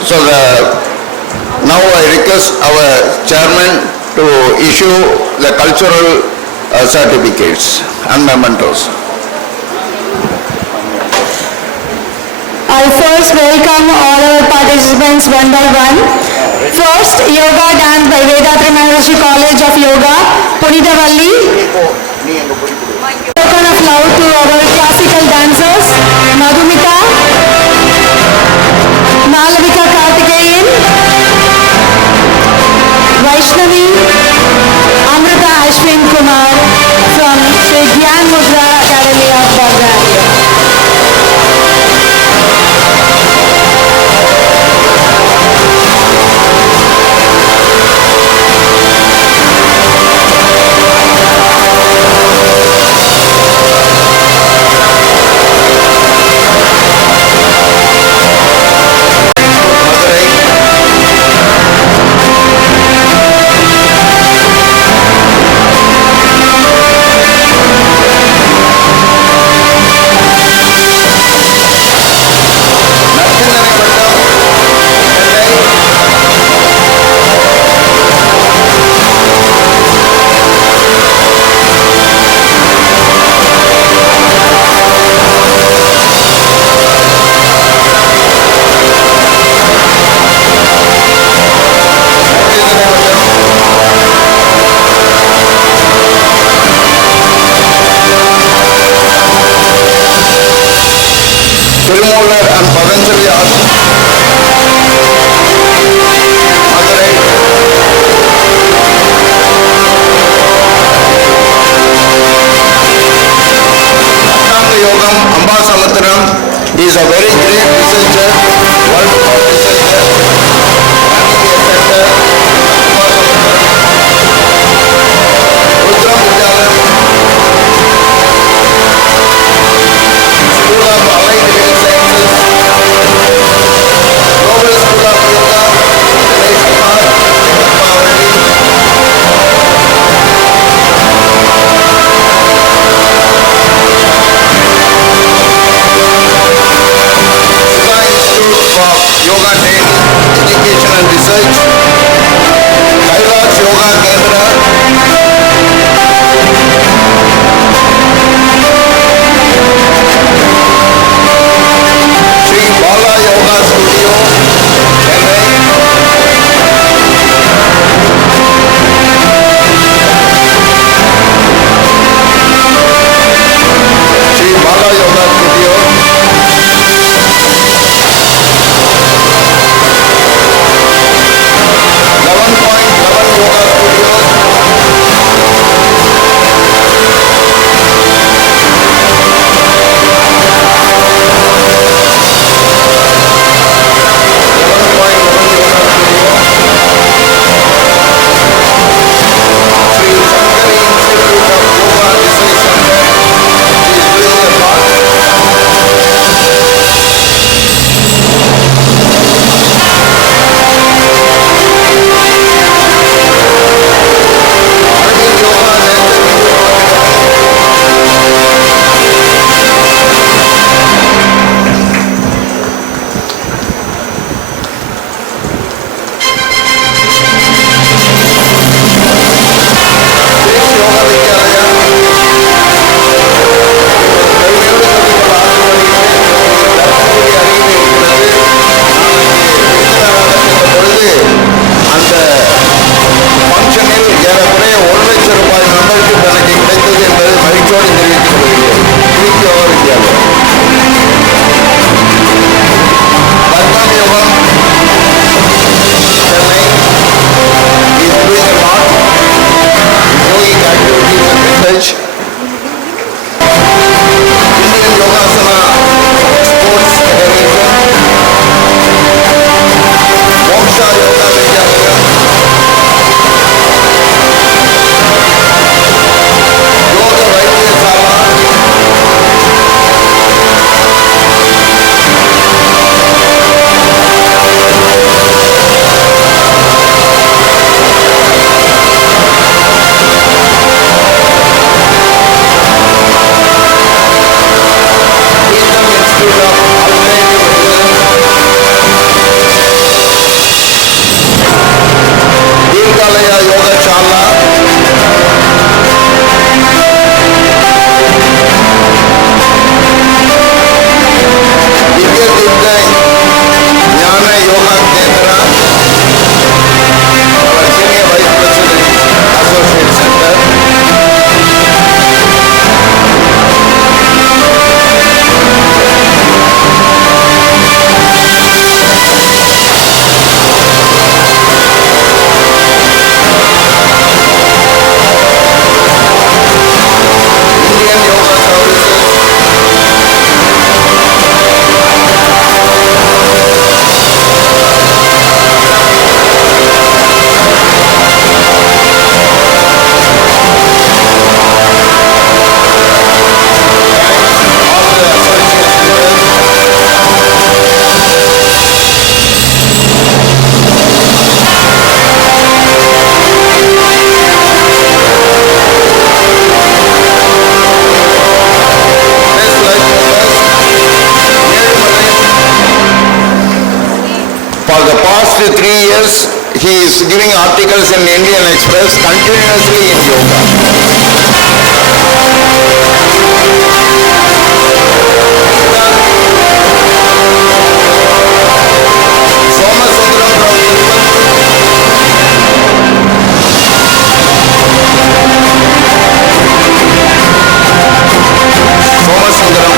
So now I request our chairman to issue the cultural certificates and mementos. I first welcome all our participants one by one. First, yoga dance by Valediction College of Yoga, Punitavalli. Token of love to our classical dancers, Madhumita, Malavika Kartikeyan, Vaishnavi, Amrita Ashwin Kumar from Shri Gyan-Mudra Academy of Bharatanatyam. Mother Yogam Ambasamuttaram is a very great researcher, world-class researcher, running a center in Ambasamuttaram. Rudram Vidyalaya, School of Allied Health Sciences, Global School of Yoga, Yoga Training, Education and Research, Kailash Yoga Kendra, Shri Bala Yoga Studio, Chennai, Shri Bala Yoga Studio, 11.11 Yoga Studios, Shri Shankari Institute of Yoga Research Center is doing a lot. Arvind Yoga Nature State Yoga Vidyalaya, அந்த ஃபங்க்ஷனில் ஏறக்குறைய 1 லட்சம் ரூபாய் மெம்பர்ஷிப் எனக்கு கிடைத்தது என்பதை மகிழ்ச்சியோடு தெரிவித்துக் கொள்கிறேன். ஸ்ரீ யோகா வித்யாலயா. பத்மா யோகம் Chennai is doing a lot yogic activities and research. Indian Yogasana Sports Federation, Moksha Yoga Vidyalaya, Yoga Vaidyasala, Freedom Institute of Alternative Medicine, Dirgalaya Yoga Chala, Divya Tirtha Jnana Yoga Kendra, our Senior Vice President, Associate Center, Indian Yoga Services, all the associate centers, best life members, Nadu. For the past 3 years, he is giving articles in Indian Express continuously in yoga. Somasundram from Somasundram.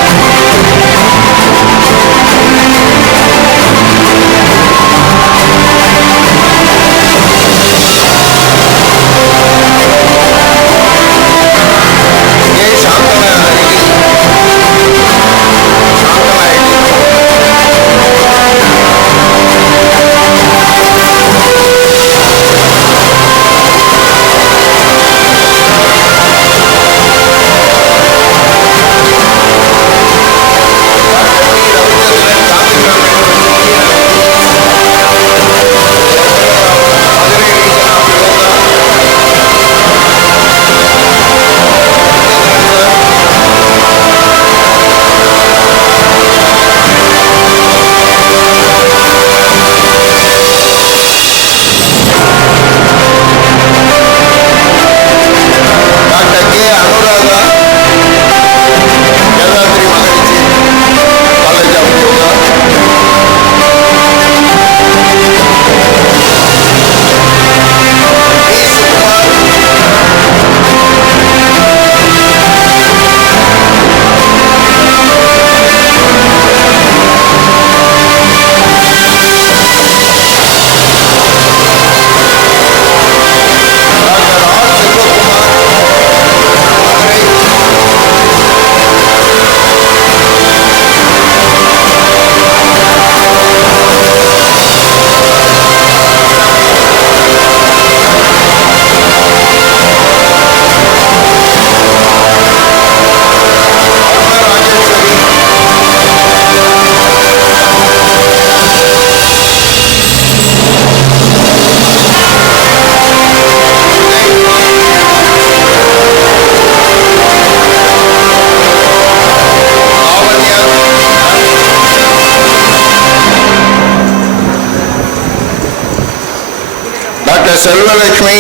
Selvalakshmi.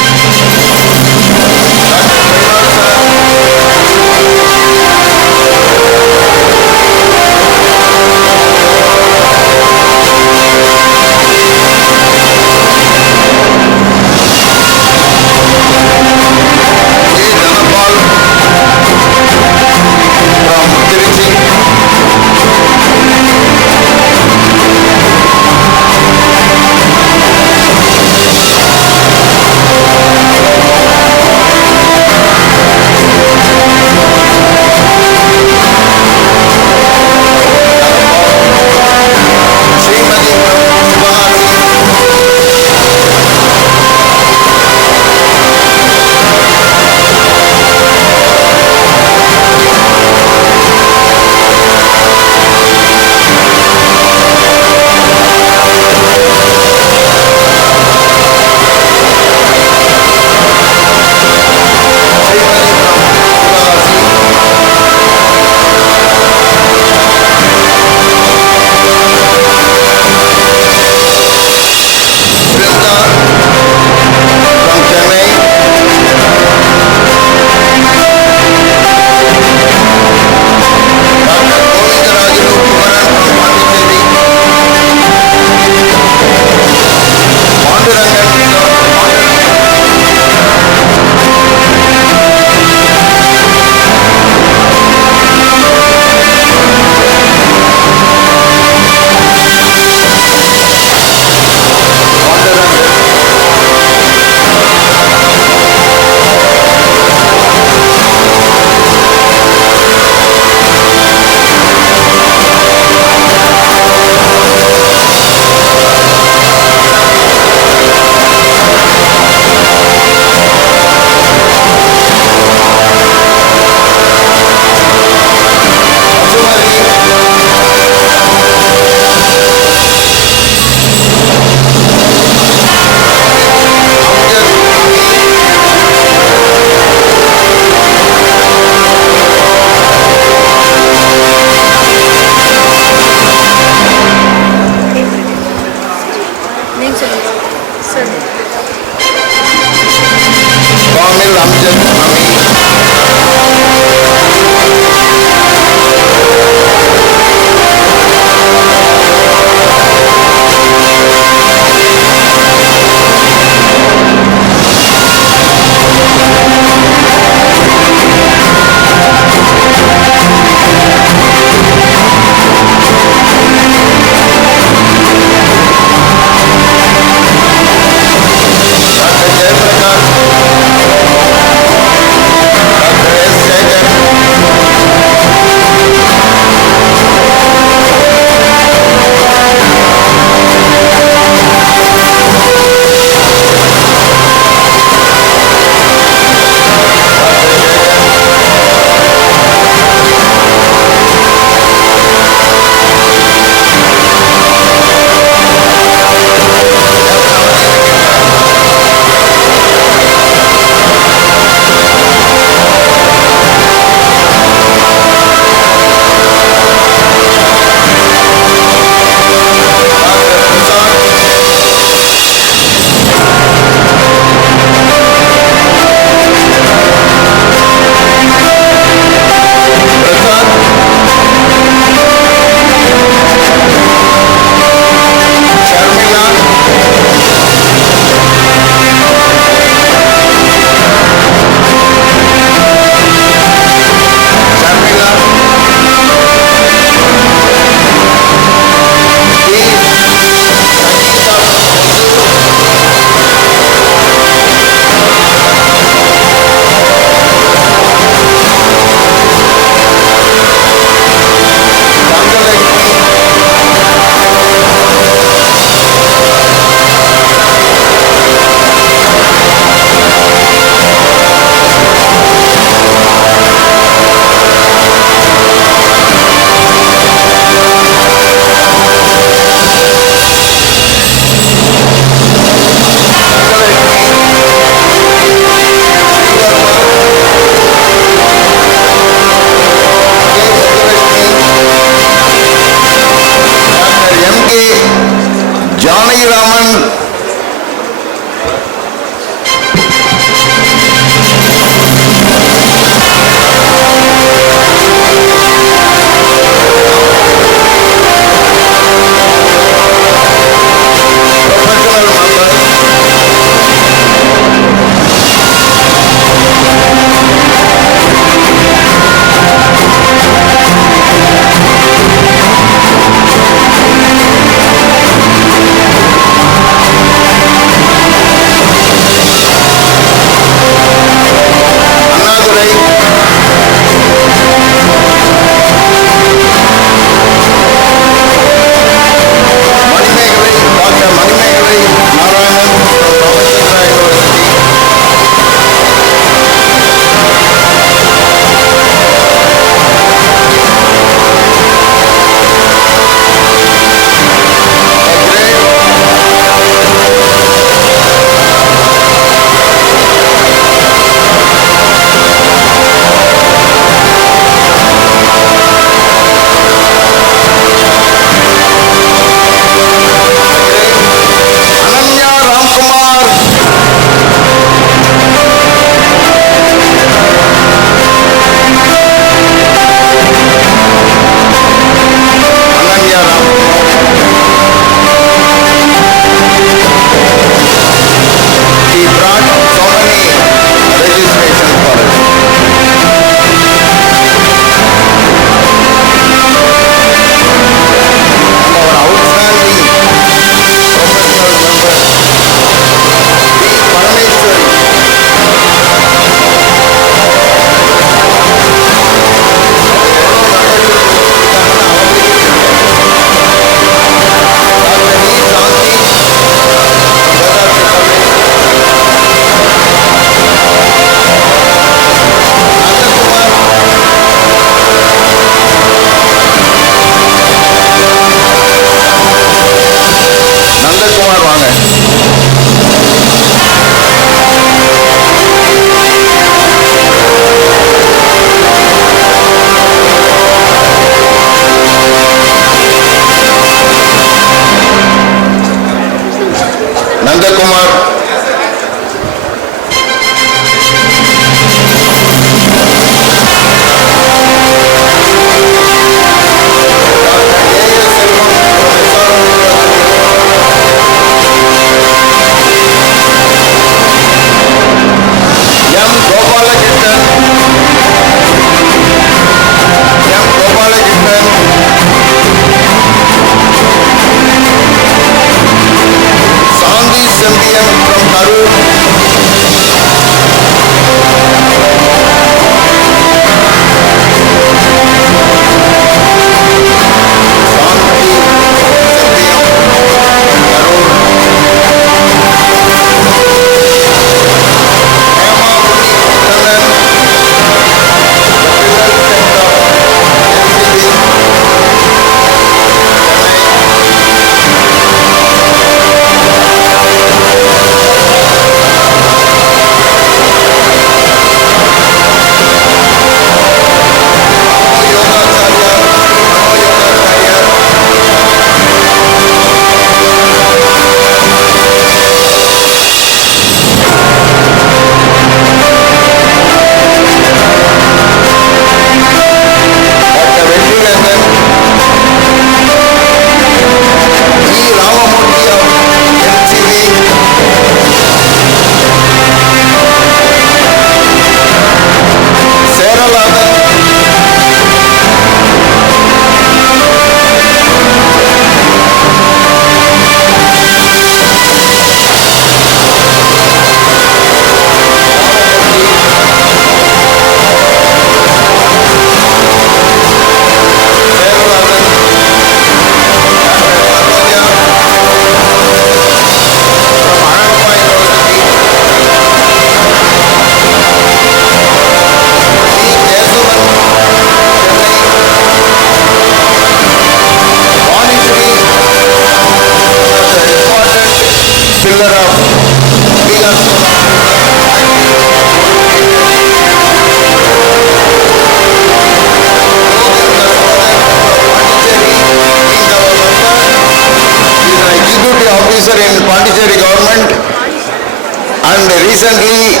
Recently,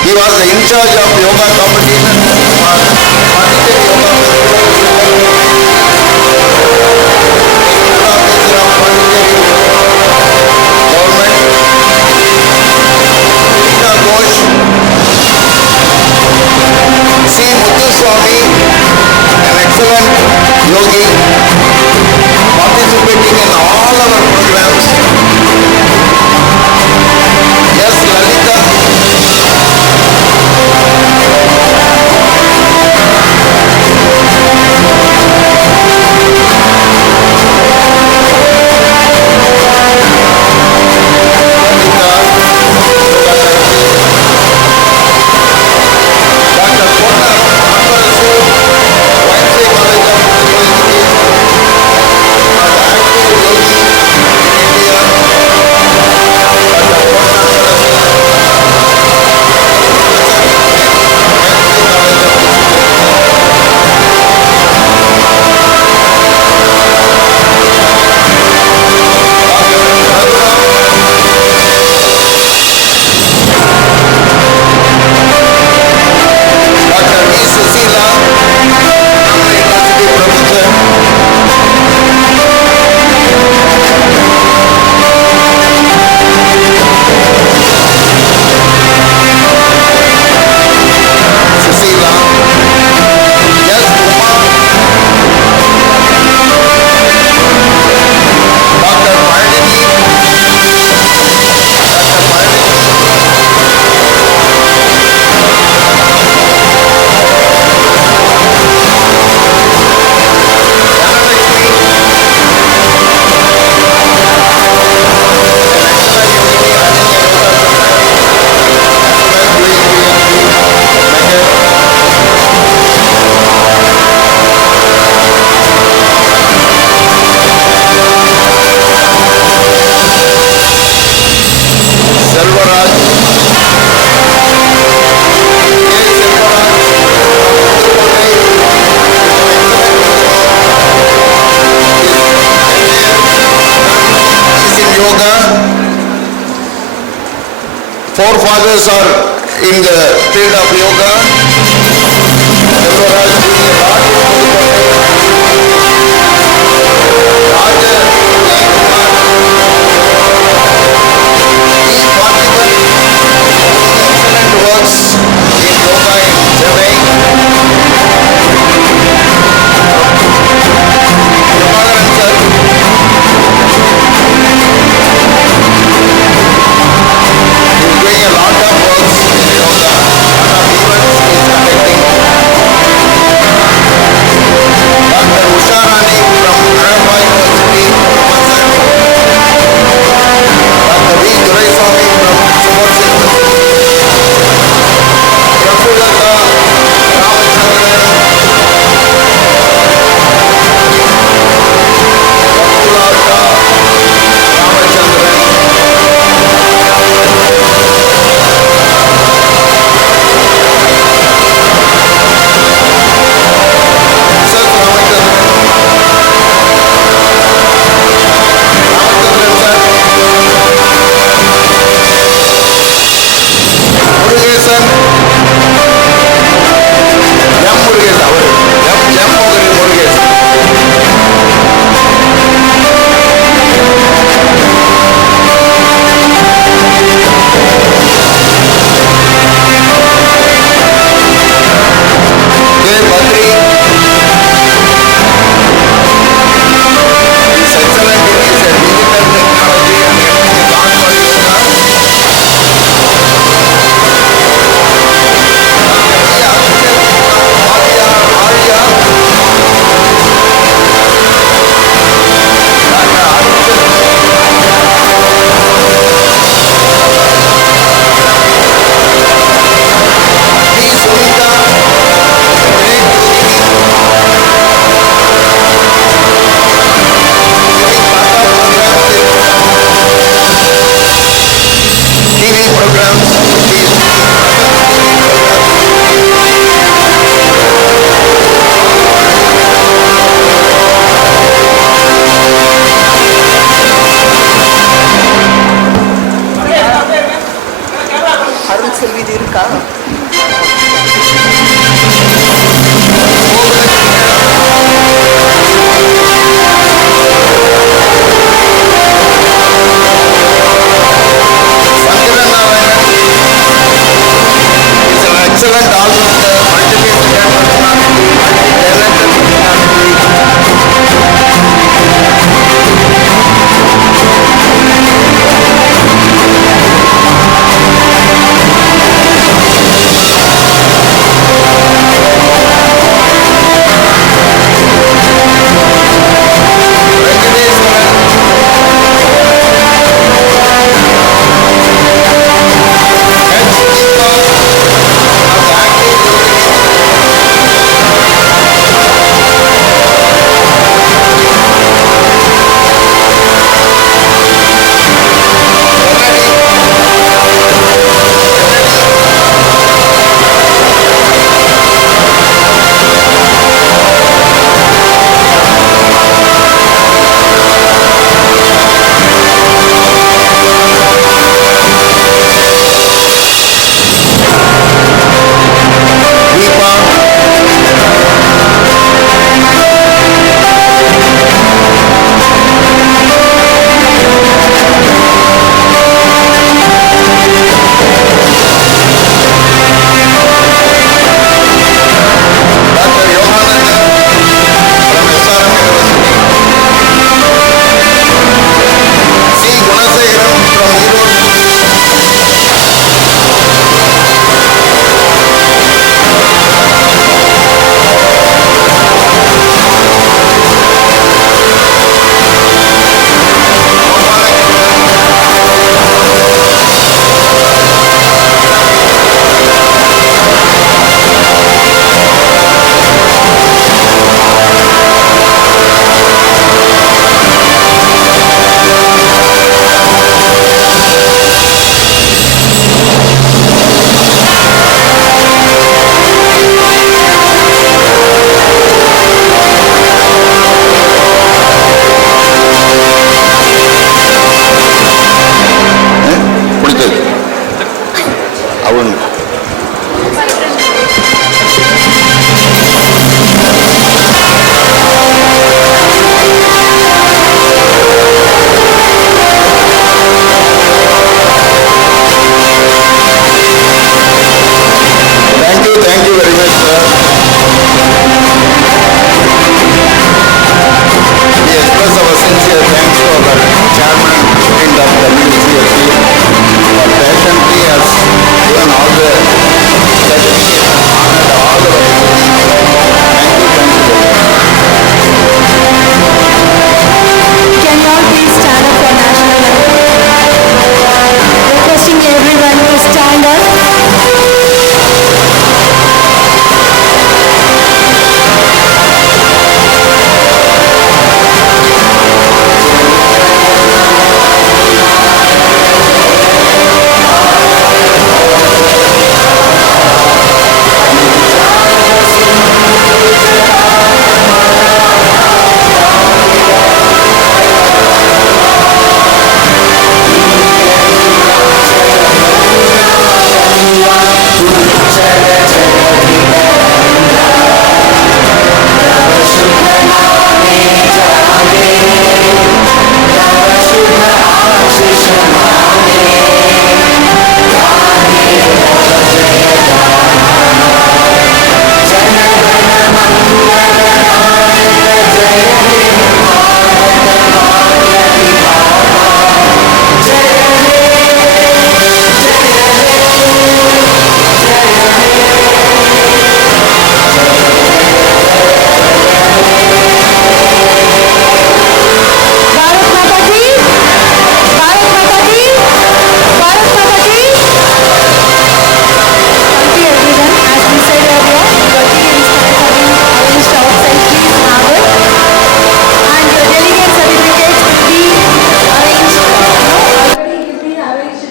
he was in charge of yoga competition for Pondicherry Yoga Festival. Government. Rita Ghosh. C. Muthuswamy, an excellent yogi, participating in all our programs. Yes, Lalita. Forefathers are in the field of yoga. Selvaraj doing a lot in Raja Kumar. These participants excellent works in yoga in Chennai. Prabhakaran sir. Doing a lot of works in yoga, lot of events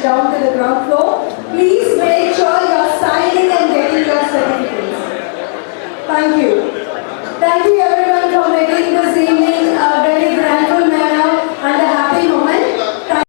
down to the ground floor. Please make sure you are signing and getting your certificates. Thank you. Thank you, everyone.